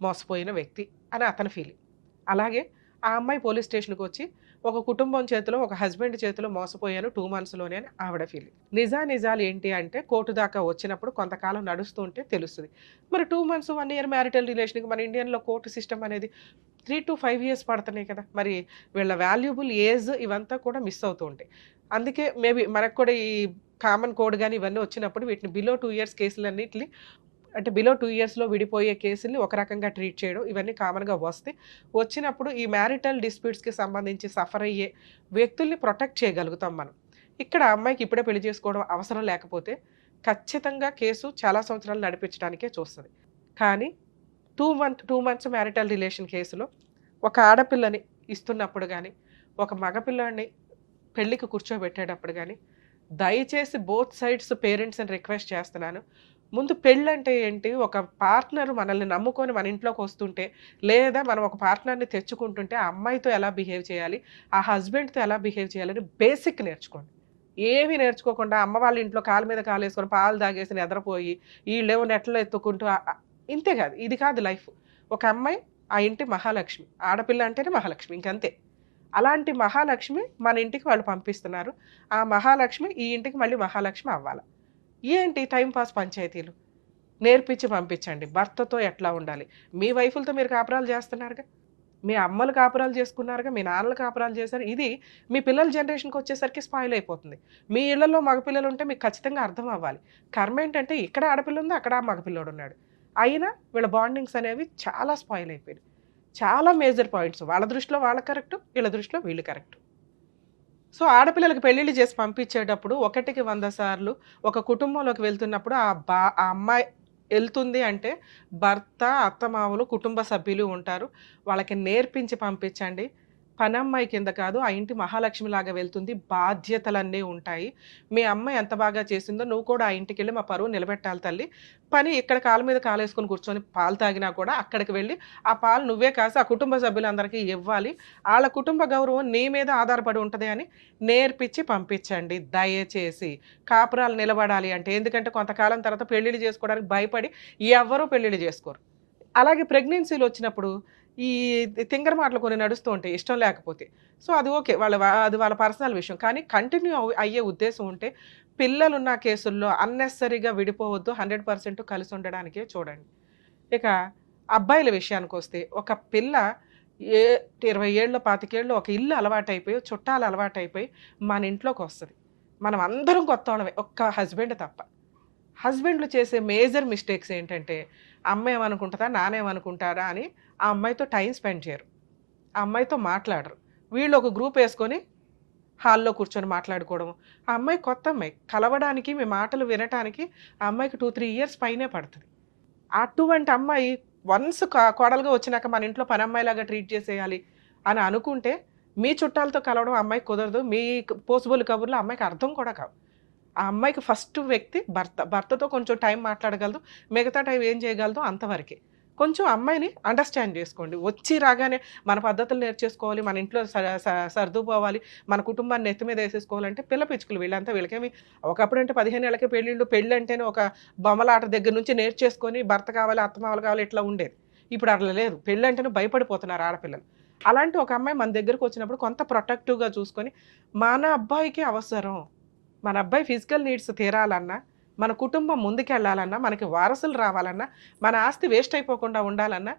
మోసపోయిన వ్యక్తి అని అతని ఫీలింగ్. అలాగే ఆ అమ్మాయి పోలీస్ స్టేషన్కి వచ్చి ఒక కుటుంబం చేతిలో, ఒక హస్బెండ్ చేతిలో మోసపోయాను 2 monthsలోనే అని ఆవిడ ఫీలింగ్. నిజాలు ఏంటి అంటే కోర్టు దాకా వచ్చినప్పుడు కొంతకాలం నడుస్తుంటే తెలుస్తుంది. మరి 2 months 1 year మ్యారిటల్ రిలేషన్కి మన ఇండియన్లో కోర్టు సిస్టమ్ అనేది 3 to 5 years పడుతున్నాయి కదా. మరి వీళ్ళ వాల్యుబుల్ ఏజ్ ఇవంతా కూడా మిస్ అవుతూ ఉంటాయి. అందుకే మేబీ మనకు కూడా ఈ కామన్ కోడ్ కానీ ఇవన్నీ వచ్చినప్పుడు వీటిని బిలో 2 years కేసులన్నింటినీ అంటే బిలో 2 yearsలో విడిపోయే కేసుల్ని ఒక రకంగా ట్రీట్ చేయడం ఇవన్నీ కామన్గా వస్తాయి. వచ్చినప్పుడు ఈ మ్యారిటల్ డిస్ప్యూట్స్కి సంబంధించి సఫర్ అయ్యే వ్యక్తుల్ని ప్రొటెక్ట్ చేయగలుగుతాం మనం. ఇక్కడ అమ్మాయికి ఇప్పుడే పెళ్లి చేసుకోవడం అవసరం లేకపోతే ఖచ్చితంగా కేసు చాలా సంవత్సరాలు నడిపించడానికే చూస్తుంది. కానీ 2 months మ్యారిటల్ రిలేషన్ కేసులో ఒక ఆడపిల్లని ఇస్తున్నప్పుడు కానీ, ఒక మగపిల్లాడిని పెళ్ళికి కూర్చోబెట్టేటప్పుడు కానీ దయచేసి బోత్ సైడ్స్ పేరెంట్స్ని రిక్వెస్ట్ చేస్తున్నాను, ముందు పెళ్ళంటే ఏంటి? ఒక పార్ట్నర్ మనల్ని నమ్ముకొని మన ఇంట్లోకి వస్తుంటే, లేదా మనం ఒక పార్ట్నర్‌ని తెచ్చుకుంటుంటే, ఆ అమ్మాయితో ఎలా బిహేవ్ చేయాలి? ఆ హస్బెండ్‌తో ఎలా బిహేవ్ చేయాలని బేసిక్ నేర్చుకోండి. ఏమి నేర్చుకోకుండా అమ్మ వాళ్ళ ఇంట్లో కాలు మీద కాలేసుకొని పాలు తాగేసి నిద్రపోయి, ఈళ్ళేమో నెట్లో ఎత్తుకుంటూ ఇంతే కాదు. ఇది కాదు లైఫ్. ఒక అమ్మాయి ఆ ఇంటి మహాలక్ష్మి. ఆడపిల్ల అంటేనే మహాలక్ష్మి ఇంకంతే. అలాంటి మహాలక్ష్మి మన ఇంటికి వాళ్ళు పంపిస్తున్నారు. ఆ మహాలక్ష్మి ఈ ఇంటికి మళ్ళీ మహాలక్ష్మి అవ్వాల. ఏంటి టైమ్ పాస్ పంచాయతీలు? నేర్పించి పంపించండి. భర్తతో ఎట్లా ఉండాలి? మీ వైఫులతో మీరు కాపురాలు చేస్తున్నారుగా. మీ అమ్మలు కాపురాలు చేసుకున్నారుగా. మీ నాన్నలు కాపురాలు చేశారు. ఇది మీ పిల్లల జనరేషన్‌కొచ్చేసరికి స్పాయిల్ అయిపోతుంది. మీ ఇళ్లలో మగపిల్లలుంటే మీకు ఖచ్చితంగా అర్థం అవ్వాలి. కర్మేంటంటే ఇక్కడ ఆడపిల్లుంది, అక్కడ మగపిల్లోడున్నాడు. అయినా వీళ్ళ బాండింగ్స్ అనేవి చాలా స్పాయిల్ అయిపోయినాయి. చాలా మేజర్ పాయింట్స్. వాళ్ళ దృష్టిలో వాళ్ళు కరెక్టు. వీళ్ళ దృష్టిలో వీళ్ళు కరెక్టు. సో, ఆడపిల్లలకి పెళ్ళిళ్ళు చేసి పంపించేటప్పుడు 1కి 100 సార్లు ఒక కుటుంబంలోకి వెళ్తున్నప్పుడు ఆ అమ్మాయి ఎళ్తుంది అంటే భర్త, అత్తమామలు, కుటుంబ సభ్యులు ఉంటారు. వాళ్ళకి నేర్పించి పంపించండి. పనమ్మాయి కింద కాదు, ఆ ఇంటి మహాలక్ష్మిలాగా వెళ్తుంది. బాధ్యతలన్నీ ఉంటాయి. మీ అమ్మ ఎంత బాగా చేసిందో నువ్వు కూడా ఆ ఇంటికెళ్ళి మా పరువు నిలబెట్టాలి తల్లి. పని ఇక్కడ కాళ్ళ మీద కాలేసుకొని కూర్చొని పాలు తాగినా కూడా అక్కడికి వెళ్ళి ఆ పాలు నువ్వే కాసి ఆ కుటుంబ సభ్యులందరికీ ఇవ్వాలి. ఆళ్ళ కుటుంబ గౌరవం నీ మీద ఆధారపడి ఉంటది అని నేర్పించి పంపించండి దయచేసి. కాపురాలు నిలబడాలి అంటే ఎందుకంటే కొంతకాలం తర్వాత పెళ్ళిళ్ళు చేసుకోవడానికి భయపడి ఎవ్వరూ పెళ్ళిళ్ళు చేసుకోరు. అలాగే ప్రెగ్నెన్సీలొచ్చినప్పుడు ఈ తింగర మాటలు కొన్ని నడుస్తూ ఉంటాయి ఇష్టం లేకపోతే. సో, అది ఓకే. అది వాళ్ళ పర్సనల్ విషయం. కానీ కంటిన్యూ అయ్యే ఉద్దేశం ఉంటే పిల్లలున్న కేసుల్లో అన్నెసెసరీగా విడిపోవద్దు. 100% కలిసి ఉండడానికే చూడండి. ఇక అబ్బాయిల విషయానికొస్తే ఒక పిల్ల ఏ 20 ఏళ్ళో, 25 ఏళ్ళో ఒక ఇల్లు అలవాటైపోయి, చుట్టాలు అలవాటైపోయి మన ఇంట్లోకొస్తది. మనం అందరం కొత్తోళ్ళమే. ఒక్క హస్బెండ్ తప్ప. హస్బెండ్‌లు చేసే మేజర్ మిస్టేక్స్ ఏంటంటే, అమ్మ ఏమనుకుంటదా? నాన్న ఏమనుకుంటారా? అని ఆ అమ్మాయితో టైమ్ స్పెండ్ చేయరు. ఆ అమ్మాయితో మాట్లాడరు. వీళ్ళు ఒక గ్రూప్ యేసుకొని హాల్‌లో కూర్చొని మాట్లాడుకోవడం. ఆ అమ్మాయి కొత్త అమ్మాయి. కలవడానికి, మీ మాటలు వినటానికి ఆ అమ్మాయికి 2, 3 ఇయర్స్ పైనే పడతది. అటువంటి అమ్మాయి వన్స్ కోడలుగా వచ్చినాక మన ఇంట్లో పనమ్మాయిలాగా ట్రీట్ చేసేయాలి అని అనుకుంటే, మీ చుట్టాలతో కలవడం ఆ అమ్మాయికి కుదరదు. మీ పోసుబోలు కబుర్లు ఆ అమ్మాయికి అర్థం కూడా కావు. ఆ అమ్మాయికి ఫస్ట్ వ్యక్తి భర్త. భర్తతో కొంచెం టైం మాట్లాడగలదు. మిగతా టైం ఏం చేయగలదో అంతవరకే. కొంచెం అమ్మాయిని అండర్‌స్టాండ్ చేసుకోండి. వచ్చి రాగానే మన పద్ధతులు నేర్చేసుకోవాలి, మన ఇంట్లో స స సర్దుకుపోవాలి, మన కుటుంబాన్ని నెత్తి మీద ఏసేసుకోవాలంటే పిల్ల పిచ్చుకలు వీళ్ళంతా. వీళ్ళకేమి ఒకప్పుడంటే 15 ఏళ్ళకే పెళ్ళిళ్ళు, పెళ్ళంటేనే ఒక బొమ్మలాట దగ్గర నుంచి నేర్చేసుకొని భర్త కావాలి, అత్తమామలు కావాలి ఇట్లా ఉండేది. ఇప్పుడు అట్లా లేదు. పెళ్ళంటేనే భయపడిపోతున్నారు ఆడపిల్లలు. అలాంటి ఒక అమ్మాయి మన దగ్గరకొచ్చినప్పుడు కొంత ప్రొటెక్టివ్‌గా చూసుకొని, మన అబ్బాయికి అవసరం. మన అబ్బాయి ఫిజికల్ నీడ్స్ తీరాలన్నా, మన కుటుంబం ముందుకెళ్ళాలన్నా, మనకి వారసులు రావాలన్నా, మన ఆస్తి వేస్ట్ అయిపోకుండా ఉండాలన్నా,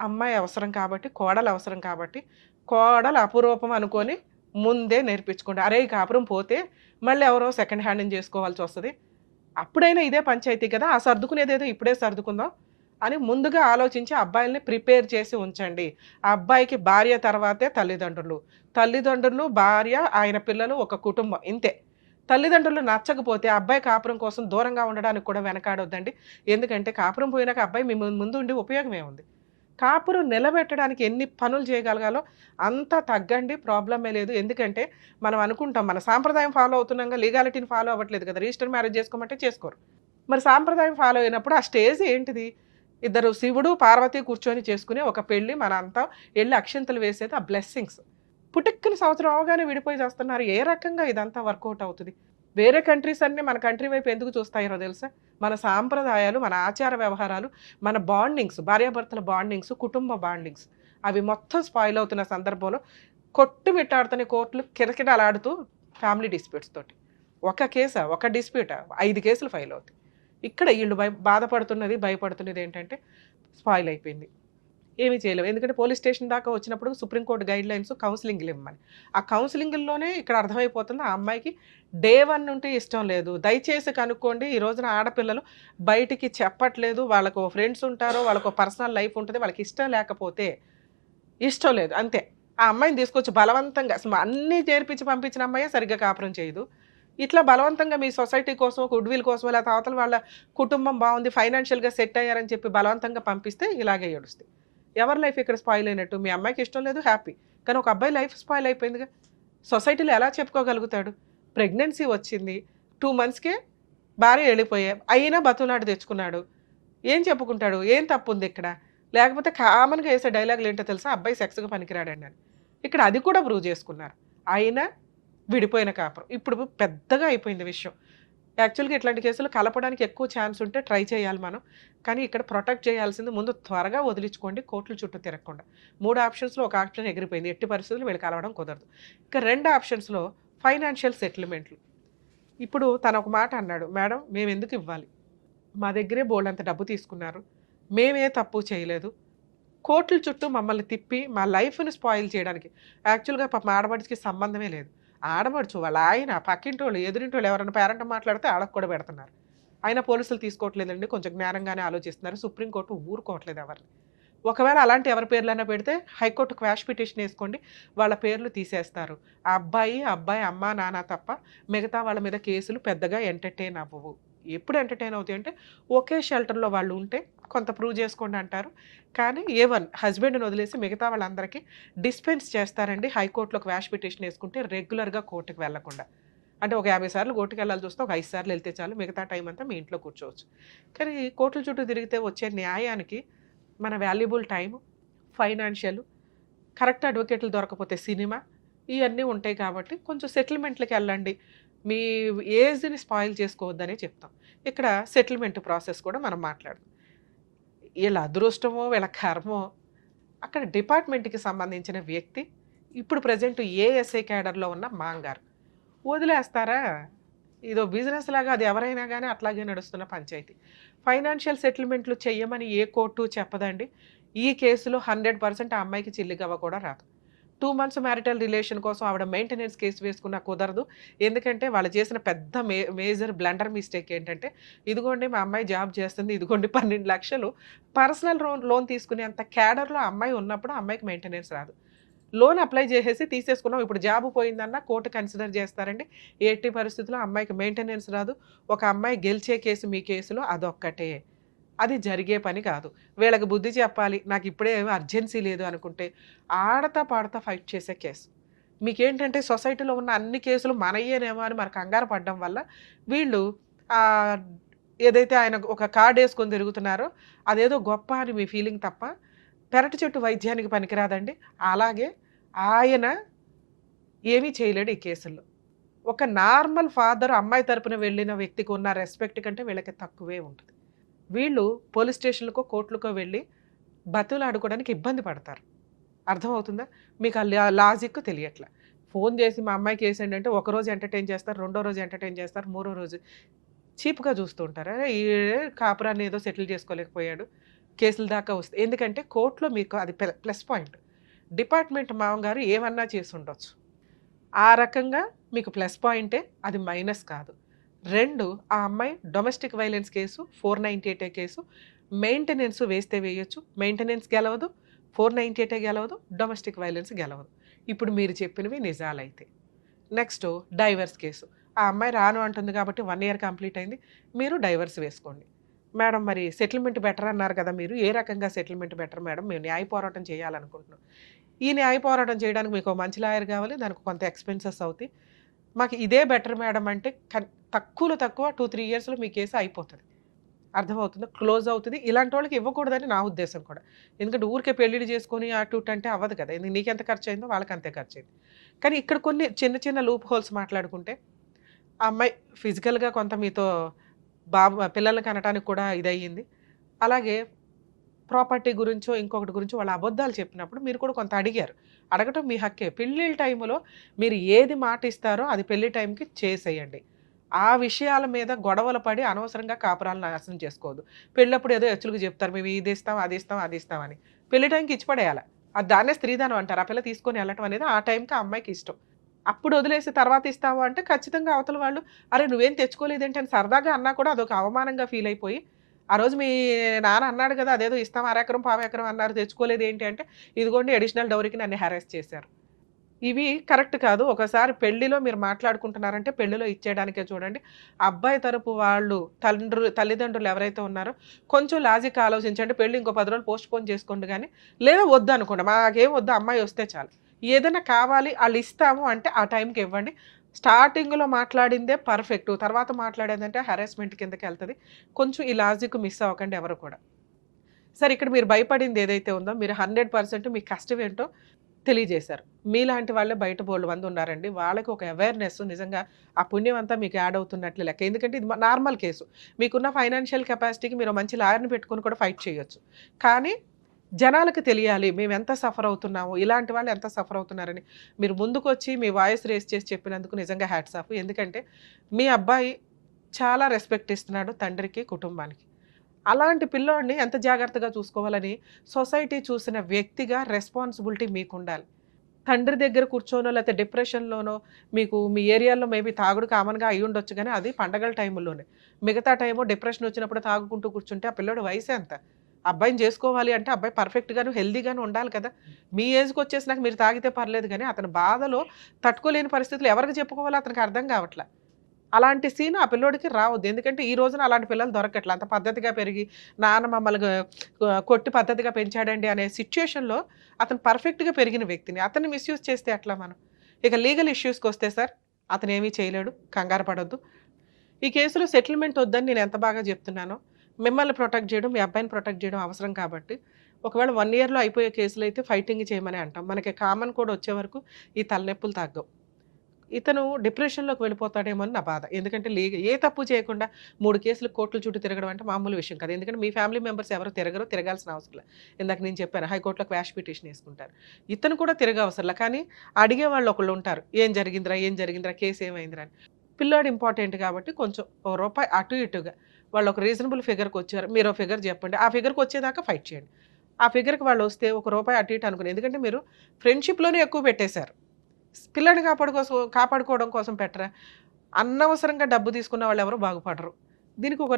అమ్మాయి అవసరం కాబట్టి, కోడలు అవసరం కాబట్టి, కోడలు అపురూపం అనుకోని ముందే నేర్పించుకోండి. అరే! ఈ కాపురం పోతే మళ్ళీ ఎవరో సెకండ్ హ్యాండ్‌ని చేసుకోవాల్సొస్తది. అప్పుడైనా ఇదే పంచాయతీ కదా! ఆ సర్దుకునేదేదో ఇప్పుడే సర్దుకుందాం అని ముందుగా ఆలోచించి అబ్బాయిల్ని ప్రిపేర్ చేసి ఉంచండి. ఆ అబ్బాయికి భార్య తర్వాతే తల్లిదండ్రులు. తల్లిదండ్రులు, భార్య, ఆయన పిల్లలు, ఒక కుటుంబం ఇంతే. తల్లిదండ్రులు నచ్చకపోతే ఆ అబ్బాయి కాపురం కోసం దూరంగా ఉండడానికి కూడా వెనకాడొద్దండి. ఎందుకంటే కాపురం పోయినాక అబ్బాయి మీ ముందు ఉండి ఉపయోగం ఏముంది? కాపురం నిలబెట్టడానికి ఎన్ని పనులు చేయగలగాలో అంతా తగ్గండి. ప్రాబ్లమే లేదు. ఎందుకంటే మనం అనుకుంటాం మన సాంప్రదాయం ఫాలో అవుతున్నాంగా లీగాలిటీని ఫాలో అవ్వట్లేదు కదా! రిజిస్టర్ మ్యారేజ్ చేసుకోమంటే చేసుకోరు. మరి సాంప్రదాయం ఫాలో అయినప్పుడు ఆ స్టేజ్ ఏంటిది? ఇద్దరు శివుడు, పార్వతి కూర్చొని చేసుకునే ఒక పెళ్లి మనంతా ఎళ్లి అక్షింతలు వేసేది ఆ బ్లెస్సింగ్స్. పుటుక్కున సంవత్సరం అవగానే విడిపోయి చేస్తున్నారు. ఏ రకంగా ఇదంతా వర్కౌట్ అవుతది? వేరే కంట్రీస్ అన్నీ మన కంట్రీ వైపు ఎందుకు చూస్తాయో తెలుసా? మన సాంప్రదాయాలు, మన ఆచార వ్యవహారాలు, మన బాండింగ్స్, భార్యాభర్తల బాండింగ్స్, కుటుంబ బాండింగ్స్ అవి మొత్తం స్పాయిల్ అవుతున్న సందర్భంలో కొట్టుమిట్టాడుతున్న కోర్టులు కిరకిటలాడుతూ ఫ్యామిలీ డిస్ప్యూట్స్ తోటి. ఒక కేసా? ఒక డిస్ప్యూటా? 5 కేసులు ఫైల్ అవుతాయి. ఇక్కడ ఈళ్ళు బాధపడుతున్నది, భయపడుతున్నది ఏంటంటే స్పాయిల్ అయిపోయింది. ఏమీ చేయలేము. ఎందుకంటే పోలీస్ స్టేషన్ దాకా వచ్చినప్పుడు సుప్రీంకోర్టు గైడ్‌లైన్స్ కౌన్సెలింగ్‌లు ఇమ్మని. ఆ కౌన్సెలింగ్‌ల్లోనే ఇక్కడ అర్థమైపోతుంది ఆ అమ్మాయికి డే 1 నుండి ఇష్టం లేదు. దయచేసి కనుక్కోండి. ఈ రోజున ఆడపిల్లలు బయటికి చెప్పట్లేదు. వాళ్ళకో ఫ్రెండ్స్ ఉంటారు. వాళ్ళకో పర్సనల్ లైఫ్ ఉంటది. వాళ్ళకి ఇష్టం లేకపోతే ఇష్టం లేదు అంతే. ఆ అమ్మాయిని తీసుకొచ్చి బలవంతంగా అన్నీ నేర్పించి పంపించిన అమ్మాయే సరిగ్గా కాపురం చేయదు. ఇట్లా బలవంతంగా మీ సొసైటీ కోసం, గుడ్‌విల్ కోసమో లేకపోతే అవతల వాళ్ళ కుటుంబం బావుంది, ఫైనాన్షియల్‌గా సెట్ అయ్యారని చెప్పి బలవంతంగా పంపిస్తే ఇలాగే ఏడుస్తాయి. ఎవరి లైఫ్ ఇక్కడ స్పాయిల్ అయినట్టు? మీ అమ్మాయికి ఇష్టం లేదు హ్యాపీ. కానీ ఒక అబ్బాయి లైఫ్ స్పాయిల్ అయిపోయిందిగా. సొసైటీలో ఎలా చెప్పుకోగలుగుతాడు? ప్రెగ్నెన్సీ వచ్చింది. 2 మంత్స్‌కే భార్య వెళ్ళిపోయే అయినా బతులాడి తెచ్చుకున్నాడు. ఏం చెప్పుకుంటాడు? ఏం తప్పు ఉంది ఇక్కడ? లేకపోతే కామన్‌గా వేసే డైలాగులు ఏంటో తెలుసా? అబ్బాయి సెక్స్‌కి పనికిరాడండి అని. ఇక్కడ అది కూడా ప్రూవ్ చేసుకున్నారు. అయినా విడిపోయిన కాపురం. ఇప్పుడు పెద్దగా అయిపోయింది విషయం. యాక్చువల్‌గా ఇట్లాంటి కేసులు కలపడానికి ఎక్కువ ఛాన్స్ ఉంటే ట్రై చేయాలి మనం. కానీ ఇక్కడ ప్రొటెక్ట్ చేయాల్సింది ముందు త్వరగా వదిలించుకోండి కోర్టుల చుట్టూ తిరగకుండా. 3 ఆప్షన్స్‌లో ఒక ఆప్షన్ ఎగిరిపోయింది. ఎట్టి పరిస్థితుల్లో వీళ్ళు కలవడం కుదరదు. ఇక 2 ఆప్షన్స్‌లో ఫైనాన్షియల్ సెటిల్మెంట్లు. ఇప్పుడు తను ఒక మాట అన్నాడు, మేడం మేమెందుకు ఇవ్వాలి? మా దగ్గరే బోలెడంత డబ్బు తీసుకున్నారు. మేమే తప్పు చేయలేదు. కోర్టుల చుట్టూ మమ్మల్ని తిప్పి మా లైఫ్‌ని స్పాయిల్ చేయడానికి. యాక్చువల్‌గా పాపం ఆడపడుచుకి సంబంధమే లేదు. ఆడపడుచు వాళ్ళ ఆయన, పక్కింటోళ్ళు, ఎదురింటోళ్ళు ఎవరైనా పేరెంట్ మాట్లాడితే ఆళ్ళకి కూడా పెడుతున్నారు. అయినా పోలీసులు తీసుకోవట్లేదండి. కొంచెం జ్ఞానంగానే ఆలోచిస్తున్నారు. సుప్రీంకోర్టు ఊరుకోవట్లేదు ఎవరిని. ఒకవేళ అలాంటి ఎవరి పేర్లైనా పెడితే హైకోర్టు క్వాష్ పిటిషన్ వేసుకోండి. వాళ్ళ పేర్లు తీసేస్తారు. ఆ అబ్బాయి అమ్మ, నాన్న తప్ప మిగతా వాళ్ళ మీద కేసులు పెద్దగా ఎంటర్‌టైన్ అవ్వవు. ఎప్పుడు ఎంటర్‌టైన్ అవుతాయంటే ఒకే షెల్టర్‌లో వాళ్ళు ఉంటే కొంత ప్రూవ్ చేసుకోండి అంటారు. కానీ హస్బెండ్‌ని వదిలేసి మిగతా వాళ్ళందరికీ డిస్పెన్స్ చేస్తారండి. హైకోర్టులో క్వాష్ పిటిషన్ వేసుకుంటే రెగ్యులర్‌గా కోర్టుకి వెళ్ళకుండా. అంటే ఒక 50 సార్లు కోర్టుకి వెళ్ళాల్సి వస్తే ఒక 5 సార్లు వెళ్తే చాలు. మిగతా టైం అంతా మీ ఇంట్లో కూర్చోవచ్చు. కానీ కోర్టుల చుట్టూ తిరిగితే వచ్చే న్యాయానికి మన వాల్యుబుల్ టైము, ఫైనాన్షియల్, కరెక్ట్ అడ్వకేట్లు దొరకకపోతే సినిమా ఇవన్నీ ఉంటాయి కాబట్టి కొంచెం సెటిల్మెంట్‌లకి వెళ్ళండి. మీ ఏజ్‌ని స్పాయిల్ చేసుకోవద్దనే చెప్తాం. ఇక్కడ సెటిల్మెంట్ ప్రాసెస్ కూడా మనం మాట్లాడదాం. వీళ్ళ అదృష్టమో, వీళ్ళ కర్మో అక్కడ డిపార్ట్మెంట్‌కి సంబంధించిన వ్యక్తి ఇప్పుడు ప్రెజెంట్ ఏఎస్ఐ క్యాడర్‌లో ఉన్న మాంగారు. వదిలేస్తారా? ఇదో బిజినెస్ లాగా అది ఎవరైనా గానీ అట్లాగే నడుస్తున్న పంచాయతీ. ఫైనాన్షియల్ సెటిల్మెంట్లు చెయ్యమని ఏ కోర్టు చెప్పదండి. ఈ కేసులో 100% ఆ అమ్మాయికి చిల్లిగవ్వ కూడా రాదు. 2 మంత్స్ మ్యారిటల్ రిలేషన్ కోసం ఆవిడ మెయింటెనెన్స్ కేసు వేసుకున్నా కుదరదు. ఎందుకంటే వాళ్ళు చేసిన పెద్ద మేజర్ బ్లండర్ మిస్టేక్ ఏంటంటే, ఇదిగోండి మా అమ్మాయి జాబ్ చేస్తుంది. ఇదిగోండి 12 లక్షలు పర్సనల్ లోన్ తీసుకునేంత క్యాడర్‌లో ఆ అమ్మాయి ఉన్నప్పుడు ఆ అమ్మాయికి మెయింటెనెన్స్ రాదు. లోన్ అప్లై చేసేసి తీసేసుకున్నాం. ఇప్పుడు జాబ్ పోయిందన్నా కోర్టు కన్సిడర్ చేస్తారండి. ఎట్టి పరిస్థితుల్లో అమ్మాయికి మెయింటెనెన్స్ రాదు. ఒక అమ్మాయి గెలిచే కేసు మీ కేసులో అదొక్కటే. అది జరిగే పని కాదు. వీళ్ళకి బుద్ధి చెప్పాలి. నాకు ఇప్పుడే అర్జెన్సీ లేదు అనుకుంటే ఆడతా పాడతా ఫైట్ చేసే కేసు. మీకేంటంటే సొసైటీలో ఉన్న అన్ని కేసులు మనయ్యేనేమో అని మరి కంగారు పడడం వల్ల వీళ్ళు ఆహ్, ఏదైతే ఆయన ఒక కార్డ్ ఏసుకొని తిరుగుతున్నారో అదేదో గొప్ప అని మీ ఫీలింగ్ తప్ప పెరటి చెట్టు వైద్యానికి పనికిరాదండి. అలాగే ఆయన ఏమీ చేయలేడు ఈ కేసుల్లో. ఒక నార్మల్ ఫాదర్ అమ్మాయి తరపున వెళ్ళిన వ్యక్తికి ఉన్న రెస్పెక్ట్ కంటే వీళ్ళకి తక్కువే ఉంటుంది. వీళ్ళు పోలీస్ స్టేషన్‌లకో, కోర్టులకో వెళ్ళి బతులాడుకోవడానికి ఇబ్బంది పడతారు. అర్థమవుతుందా? మీకు ఆ లాజిక్ తెలియట్ల. ఫోన్ చేసి మా అమ్మాయికి ఏసేయండి అంటే ఒకరోజు ఎంటర్‌టైన్ చేస్తారు, రెండో రోజు ఎంటర్‌టైన్ చేస్తారు, మూడో రోజు చీప్‌గా చూస్తూ ఉంటారు. అరే! కాపురాన్ని ఏదో సెటిల్ చేసుకోలేకపోయాడు. కేసుల దాకా వస్తాయి. ఎందుకంటే కోర్టులో మీకు అది ప్లస్ పాయింట్. డిపార్ట్మెంట్ మామగారు ఏమన్నా చేసుండొచ్చు. ఆ రకంగా మీకు ప్లస్ పాయింటే, అది మైనస్ కాదు. 2 ఆ అమ్మాయి domestic violence case 498 case. Maintenance వేస్తే వేయొచ్చు. మెయింటెనెన్స్ గెలవదు. 498 గెలవదు. డొమెస్టిక్ వైలెన్స్ గెలవదు. ఇప్పుడు మీరు చెప్పినవి నిజాలైతే. Next divorce case. ఆ అమ్మాయి రాను అంటుంది కాబట్టి 1 ఇయర్ కంప్లీట్ అయింది. మీరు డైవర్స్ వేసుకోండి. మేడం మరి సెటిల్మెంట్ బెటర్ అన్నారు కదా మీరు. ఏ రకంగా సెటిల్మెంట్ బెటర్ మేడం? మేము న్యాయ పోరాటం చేయాలనుకుంటున్నాం. ఈ న్యాయ పోరాటం చేయడానికి మీకు మంచి లాయర్ కావాలి. దానికి కొంత ఎక్స్‌పెన్సెస్ అవుతాయి. మాకు ఇదే బెటర్ మేడం అంటే తక్కువలో తక్కువ 2, 3 ఇయర్స్‌లో మీ కేసు అయిపోతది. అర్థమవుతుందా? క్లోజ్ అవుతది. ఇలాంటి వాళ్ళకి ఇవ్వకూడదని నా ఉద్దేశం కూడా. ఎందుకంటే ఊరికే పెళ్లిళ్ళు చేసుకొని అటు ఇటు అంటే అవ్వదు కదా! నీకెంత ఖర్చయిందో వాళ్ళకంతే ఖర్చయింది. కానీ ఇక్కడ కొన్ని చిన్న చిన్న లూప్ హోల్స్ మాట్లాడుకుంటే ఆ అమ్మాయి ఫిజికల్‌గా కొంత మీతో పిల్లల్ని కనటానికి కూడా ఇదయ్యింది. అలాగే ప్రాపర్టీ గురించో, ఇంకొకటి గురించో వాళ్ళు అబద్ధాలు చెప్పినప్పుడు మీరు కూడా కొంత అడిగారు. అడగటం మీ హక్కే. పెళ్ళిళ్ళ టైంలో మీరు ఏది మాట ఇస్తారో అది పెళ్లి టైంకి చేసేయండి. ఆ విషయాల మీద గొడవలు పడి అనవసరంగా కాపురాలు నాశనం చేసుకోవద్దు. పెళ్ళప్పుడు ఏదో ఎచ్చులుగా చెప్తారు. మేము ఇది ఇస్తాం, అది ఇస్తాం, అది ఇస్తాం అని. పెళ్లి టైంకి ఇచ్చి పడేయాల. అది దాన్నే స్త్రీధనం అంటారు. ఆ పిల్ల తీసుకొని వెళ్ళటం అనేది ఆ టైంకి ఆ అమ్మాయికి ఇష్టం. అప్పుడు వదిలేసి తర్వాత ఇస్తాము అంటే ఖచ్చితంగా అవతల వాళ్ళు అరే నువ్వేం తెచ్చుకోలేదేంటి అని సరదాగా అన్నా కూడా అదొక అవమానంగా ఫీల్ అయిపోయి ఆ రోజు మీ నాన్న అన్నాడు కదా అదేదో ఇస్తాం అరెకరం పావెకరం అన్నారు తెచ్చుకోలేదు ఏంటి అంటే ఇదిగోండి అడిషనల్ డౌరీకి నన్ను హెరాస్ చేశారు. ఇవి కరెక్ట్ కాదు. ఒకసారి పెళ్లిలో మీరు మాట్లాడుకుంటున్నారంటే పెళ్లిలో ఇచ్చేయడానికే చూడండి. అబ్బాయి తరపు వాళ్ళు తల్లిదండ్రులు ఎవరైతే ఉన్నారో కొంచెం లాజిక్ ఆలోచించండి. పెళ్లి ఇంకో 10 రోజులు పోస్ట్‌పోన్ చేసుకోండి గానీ లేదా వద్దు అనుకోండి. మాకేం వద్దు అమ్మాయి వస్తే చాలు. ఏదైనా కావాలి ఆళ్ళు ఇస్తాము అంటే ఆ టైంకి ఇవ్వండి. స్టార్టింగ్లో మాట్లాడిందే పర్ఫెక్ట్, తర్వాత మాట్లాడేదంటే హెరాస్మెంట్ కిందకి వెళ్తుంది. కొంచెం ఈ లాజిక్ మిస్ అవ్వకండి ఎవరు కూడా. సరే, ఇక్కడ మీరు భయపడింది ఏదైతే ఉందో మీరు 100% మీ కష్టం ఏంటో తెలియజేశారు. మీలాంటి వాళ్ళే బయట బోల్డు మంది ఉన్నారండి. వాళ్ళకి ఒక అవేర్‌నెస్ నిజంగా ఆ పుణ్యం అంతా మీకు యాడ్ అవుతున్నట్లు లెక్క. ఎందుకంటే ఇది నార్మల్ కేసు. మీకున్న ఫైనాన్షియల్ కెపాసిటీకి మీరు మంచి లాయర్‌ని పెట్టుకొని కూడా ఫైట్ చేయొచ్చు. కానీ జనాలకు తెలియాలి మేము ఎంత సఫర్ అవుతున్నాము, ఇలాంటి వాళ్ళు ఎంత సఫర్ అవుతున్నారని. మీరు ముందుకొచ్చి మీ వాయిస్ రేస్ చేసి చెప్పినందుకు నిజంగా హ్యాట్స్ ఆఫ్. ఎందుకంటే మీ అబ్బాయి చాలా రెస్పెక్ట్ ఇస్తున్నాడు తండ్రికి, కుటుంబానికి. అలాంటి పిల్లోడిని ఎంత జాగ్రత్తగా చూసుకోవాలని సొసైటీ చూసిన వ్యక్తిగా రెస్పాన్సిబిలిటీ మీకుండాలి. తండ్రి దగ్గర కూర్చోనో లేకపోతే డిప్రెషన్‌లోనో మీకు మీ ఏరియాలో మేబీ తాగుడు కామన్‌గా అయ్యుండొచ్చు గానీ, అది పండగల టైముల్లోనే. మిగతా టైము డిప్రెషన్ వచ్చినప్పుడు తాగుకుంటూ కూర్చుంటే ఆ పిల్లోడి వయసు ఎంత? అబ్బాయిని చేసుకోవాలి అంటే అబ్బాయి పర్ఫెక్ట్‌గాను, హెల్తీగాను ఉండాలి కదా! మీ ఏజ్‌కొచ్చేసినాక మీరు తాగితే పర్లేదు గానీ, అతని బాధలో తట్టుకోలేని పరిస్థితులు ఎవరికి చెప్పుకోవాలో అతనికి అర్థం కావట్ల. అలాంటి సీన్ ఆ పిల్లోడికి రావద్దు. ఎందుకంటే ఈ రోజున అలాంటి పిల్లలు దొరకట్ల. అంత పద్ధతిగా పెరిగి నాన్న మమ్మల్ని కొట్టి పద్ధతిగా పెంచాడండి అనే సిట్యుయేషన్‌లో అతను పర్ఫెక్ట్‌గా పెరిగిన వ్యక్తిని. అతన్ని మిస్‌యూజ్ చేస్తే ఎట్లా మనం? ఇక లీగల్ ఇష్యూస్‌కొస్తే సార్ అతనేమీ చేయలేడు. కంగారు పడొద్దు. ఈ కేసులో సెటిల్‌మెంట్ వద్దని నేను ఎంత బాగా చెప్తున్నానో, మిమ్మల్ని ప్రొటెక్ట్ చేయడం, మీ అబ్బాయిని ప్రొటెక్ట్ చేయడం అవసరం కాబట్టి, ఒకవేళ 1 ఇయర్‌లో అయిపోయే కేసులైతే ఫైటింగ్ చేయమనే అంటాం. మనకి కామన్ కోడ్ వచ్చే వరకు ఈ తలనొప్పులు తగ్గవు. ఇతను డిప్రెషన్‌లోకి వెళ్ళిపోతాడేమో అని నా బాధ. ఎందుకంటే ఏ తప్పు చేయకుండా 3 కేసులు కోర్టుల చుట్టూ తిరగడం అంటే మామూలు విషయం కాదు. ఎందుకంటే మీ ఫ్యామిలీ మెంబర్స్ ఎవరు తిరగరు, తిరగాల్సిన అవసరం లేదు. ఇందాక నేను చెప్పాను హైకోర్టులో క్వాష్ పిటిషన్ వేసుకుంటారు. ఇతను కూడా తిరగవసరంలా. కానీ అడిగేవాళ్ళు ఒకళ్ళు ఉంటారు. ఏం జరిగిందిరా? ఏం జరిగిందిరా? కేసు ఏమైందిరా? అని. పిల్లాడు ఇంపార్టెంట్ కాబట్టి కొంచెం ఓ రూపాయి అటు ఇటుగా వాళ్ళు ఒక రీజనబుల్ ఫిగర్‌కి వచ్చారు. మీరు ఓ ఫిగర్ చెప్పండి. ఆ ఫిగర్‌కి వచ్చేదాకా ఫైట్ చేయండి. ఆ ఫిగర్‌కి వాళ్ళు వస్తే ఒక రూపాయి అటు ఇటు అనుకుని. ఎందుకంటే మీరు ఫ్రెండ్‌షిప్‌లోనే ఎక్కువ పెట్టేశారు. పిల్లాడిని కాపాడుకోవడం కోసం పెట్టరా? అనవసరంగా డబ్బు తీసుకున్న వాళ్ళెవరు బాగుపడరు. దీనికి ఒక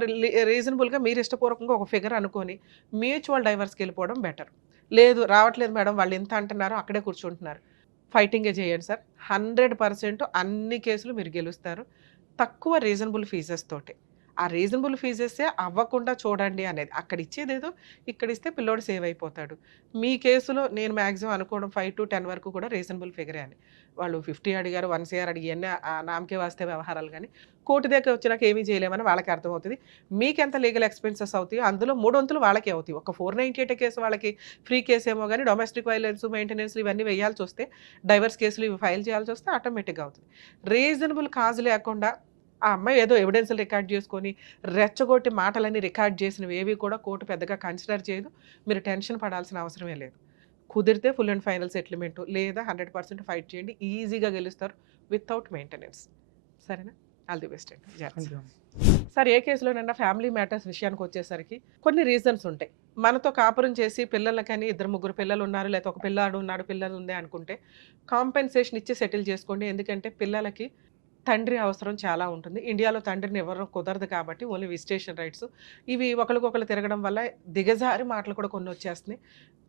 రీజనబుల్‌గా మీరు ఇష్టపూర్వకంగా ఒక ఫిగర్ అనుకోని మ్యూచువల్ డైవర్స్‌కెళ్ళిపోవడం బెటర్. లేదు రావట్లేదు మేడం వాళ్ళు ఇంత అంటున్నారు అక్కడే కూర్చుంటున్నారు. ఫైటింగే చేయండి సార్. 100% అన్ని కేసులు మీరు గెలుస్తారు. తక్కువ రీజనబుల్ ఫీజెస్ తోటి. ఆ రీజనబుల్ ఫీజెసే అవ్వకుండా చూడండి అనేది. అక్కడ ఇచ్చేదేదో ఇక్కడిస్తే పిల్లోడు సేవ్ అయిపోతాడు. మీ కేసులో నేను మాక్సిమం అనుకోవడం 5-10 వరకు కూడా రీజనబుల్ ఫిగరే అని. వాళ్ళు 50 అడిగారు, 1 సీఆర్ అడిగి ఇయన్నీ నామకే వాస్తే వ్యవహారాలు గానీ, కోర్టు దగ్గర వచ్చినాక ఏమీ చేయలేమని వాళ్ళకి అర్థమవుతది. మీకెంత లీగల్ ఎక్స్‌పెన్సెస్ అవుతాయో అందులో మూడొంతులు వాళ్ళకే అవుతాయి. ఒక 498 కేసు వాళ్ళకి ఫ్రీ కేసేమో గానీ డొమెస్టిక్ వైలెన్స్, మెయింటెనెన్స్‌లు ఇవన్నీ వేయాల్సొస్తే, డైవర్స్ కేసులు ఇవి ఫైల్ చేయాల్సొస్తే ఆటోమేటిక్‌గా అవుతుంది. రీజనబుల్ కాజ్ లేకుండా ఆ అమ్మాయి ఏదో ఎవిడెన్స్‌లు రికార్డ్ చేసుకొని, రెచ్చగొట్టి మాటలన్నీ రికార్డ్ చేసినవేవి కూడా కోర్టు పెద్దగా కన్సిడర్ చేయదు. మీరు టెన్షన్ పడాల్సిన అవసరమే లేదు. కుదిరితే ఫుల్ అండ్ ఫైనల్ సెటిల్‌మెంటు లేదా 100% ఫైట్ చేయండి. ఈజీగా గెలుస్తారు వితౌట్ మెయింటెనెన్స్. సరేనా? ఆల్ ది బెస్ట్ అండి. జాగ్రత్త. సార్ ఏ కేసులోనైనా ఫ్యామిలీ మ్యాటర్స్ విషయానికొచ్చేసరికి కొన్ని రీజన్స్ ఉంటాయి. మనతో కాపురం చేసి పిల్లలకని 2, 3 పిల్లలు ఉన్నారు, లేకపోతే ఒక పిల్లాడు ఉన్నాడు, పిల్లలు ఉంది అనుకుంటే కాంపెన్సేషన్ ఇచ్చి సెటిల్ చేసుకోండి. ఎందుకంటే పిల్లలకి తండ్రి అవసరం చాలా ఉంటుంది. ఇండియాలో తండ్రిని ఇవ్వడం కుదరదు కాబట్టి ఓన్లీ విజిటేషన్ రైట్స్. ఇవి ఒకళ్ళకొకళ్ళు తిరగడం వల్ల దిగజారి మాటలు కూడా కొన్ని వచ్చేస్తున్నాయి.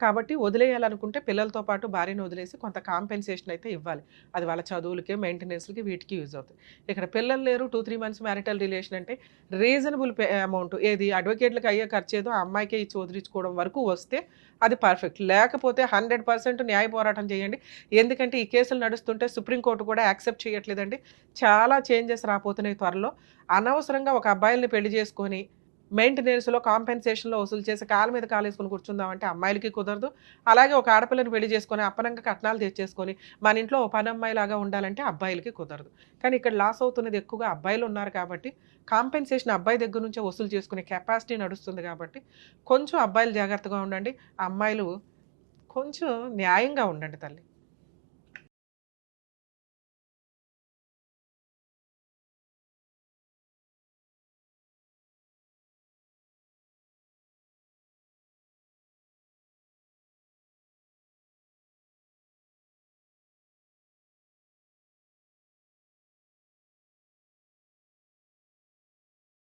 కాబట్టి వదిలేయాలనుకుంటే పిల్లలతో పాటు భార్యను వదిలేసి కొంత కాంపెన్సేషన్ అయితే ఇవ్వాలి. అది వాళ్ళ చదువులకి, మెయింటెనెన్స్‌లకి వీటికి యూజ్ అవుతుంది. ఇక్కడ పిల్లలు లేరు 2-3 మంత్స్ మ్యారిటల్ రిలేషన్ అంటే రీజనబుల్ అమౌంట్ ఏది అడ్వకేట్‌లకి అయ్యే ఖర్చేదో ఆ అమ్మాయికే ఇచ్చి వదిలించుకోవడం వరకు వస్తే అది పర్ఫెక్ట్. లేకపోతే 100% న్యాయ పోరాటం చేయండి. ఎందుకంటే ఈ కేసులు నడుస్తుంటే సుప్రీంకోర్టు కూడా యాక్సెప్ట్ చేయట్లేదండి. చాలా చేంజెస్ రాబోతున్నాయి త్వరలో. అనవసరంగా ఒక అబ్బాయిల్ని పెళ్లి చేసుకొని మెయింటెనెన్స్‌లో, కాంపెన్సేషన్‌లో వసూలు చేసి కాళ్ళ మీద కాలేసుకొని కూర్చుందామంటే అమ్మాయిలకి కుదరదు. అలాగే ఒక ఆడపిల్లని పెళ్లి చేసుకొని అప్పనంగా కట్నాలు తెచ్చేసుకొని మన ఇంట్లో ఓ పనమ్మాయిలాగా ఉండాలంటే అబ్బాయిలకి కుదరదు. కానీ ఇక్కడ లాస్ అవుతున్నది ఎక్కువగా అబ్బాయిలు ఉన్నారు కాబట్టి కాంపెన్సేషన్ అబ్బాయి దగ్గర నుంచే వసూలు చేసుకునే కెపాసిటీ నడుస్తుంది కాబట్టి కొంచెం అబ్బాయిలు జాగ్రత్తగా ఉండండి. అమ్మాయిలు కొంచెం న్యాయంగా ఉండండి తల్లి.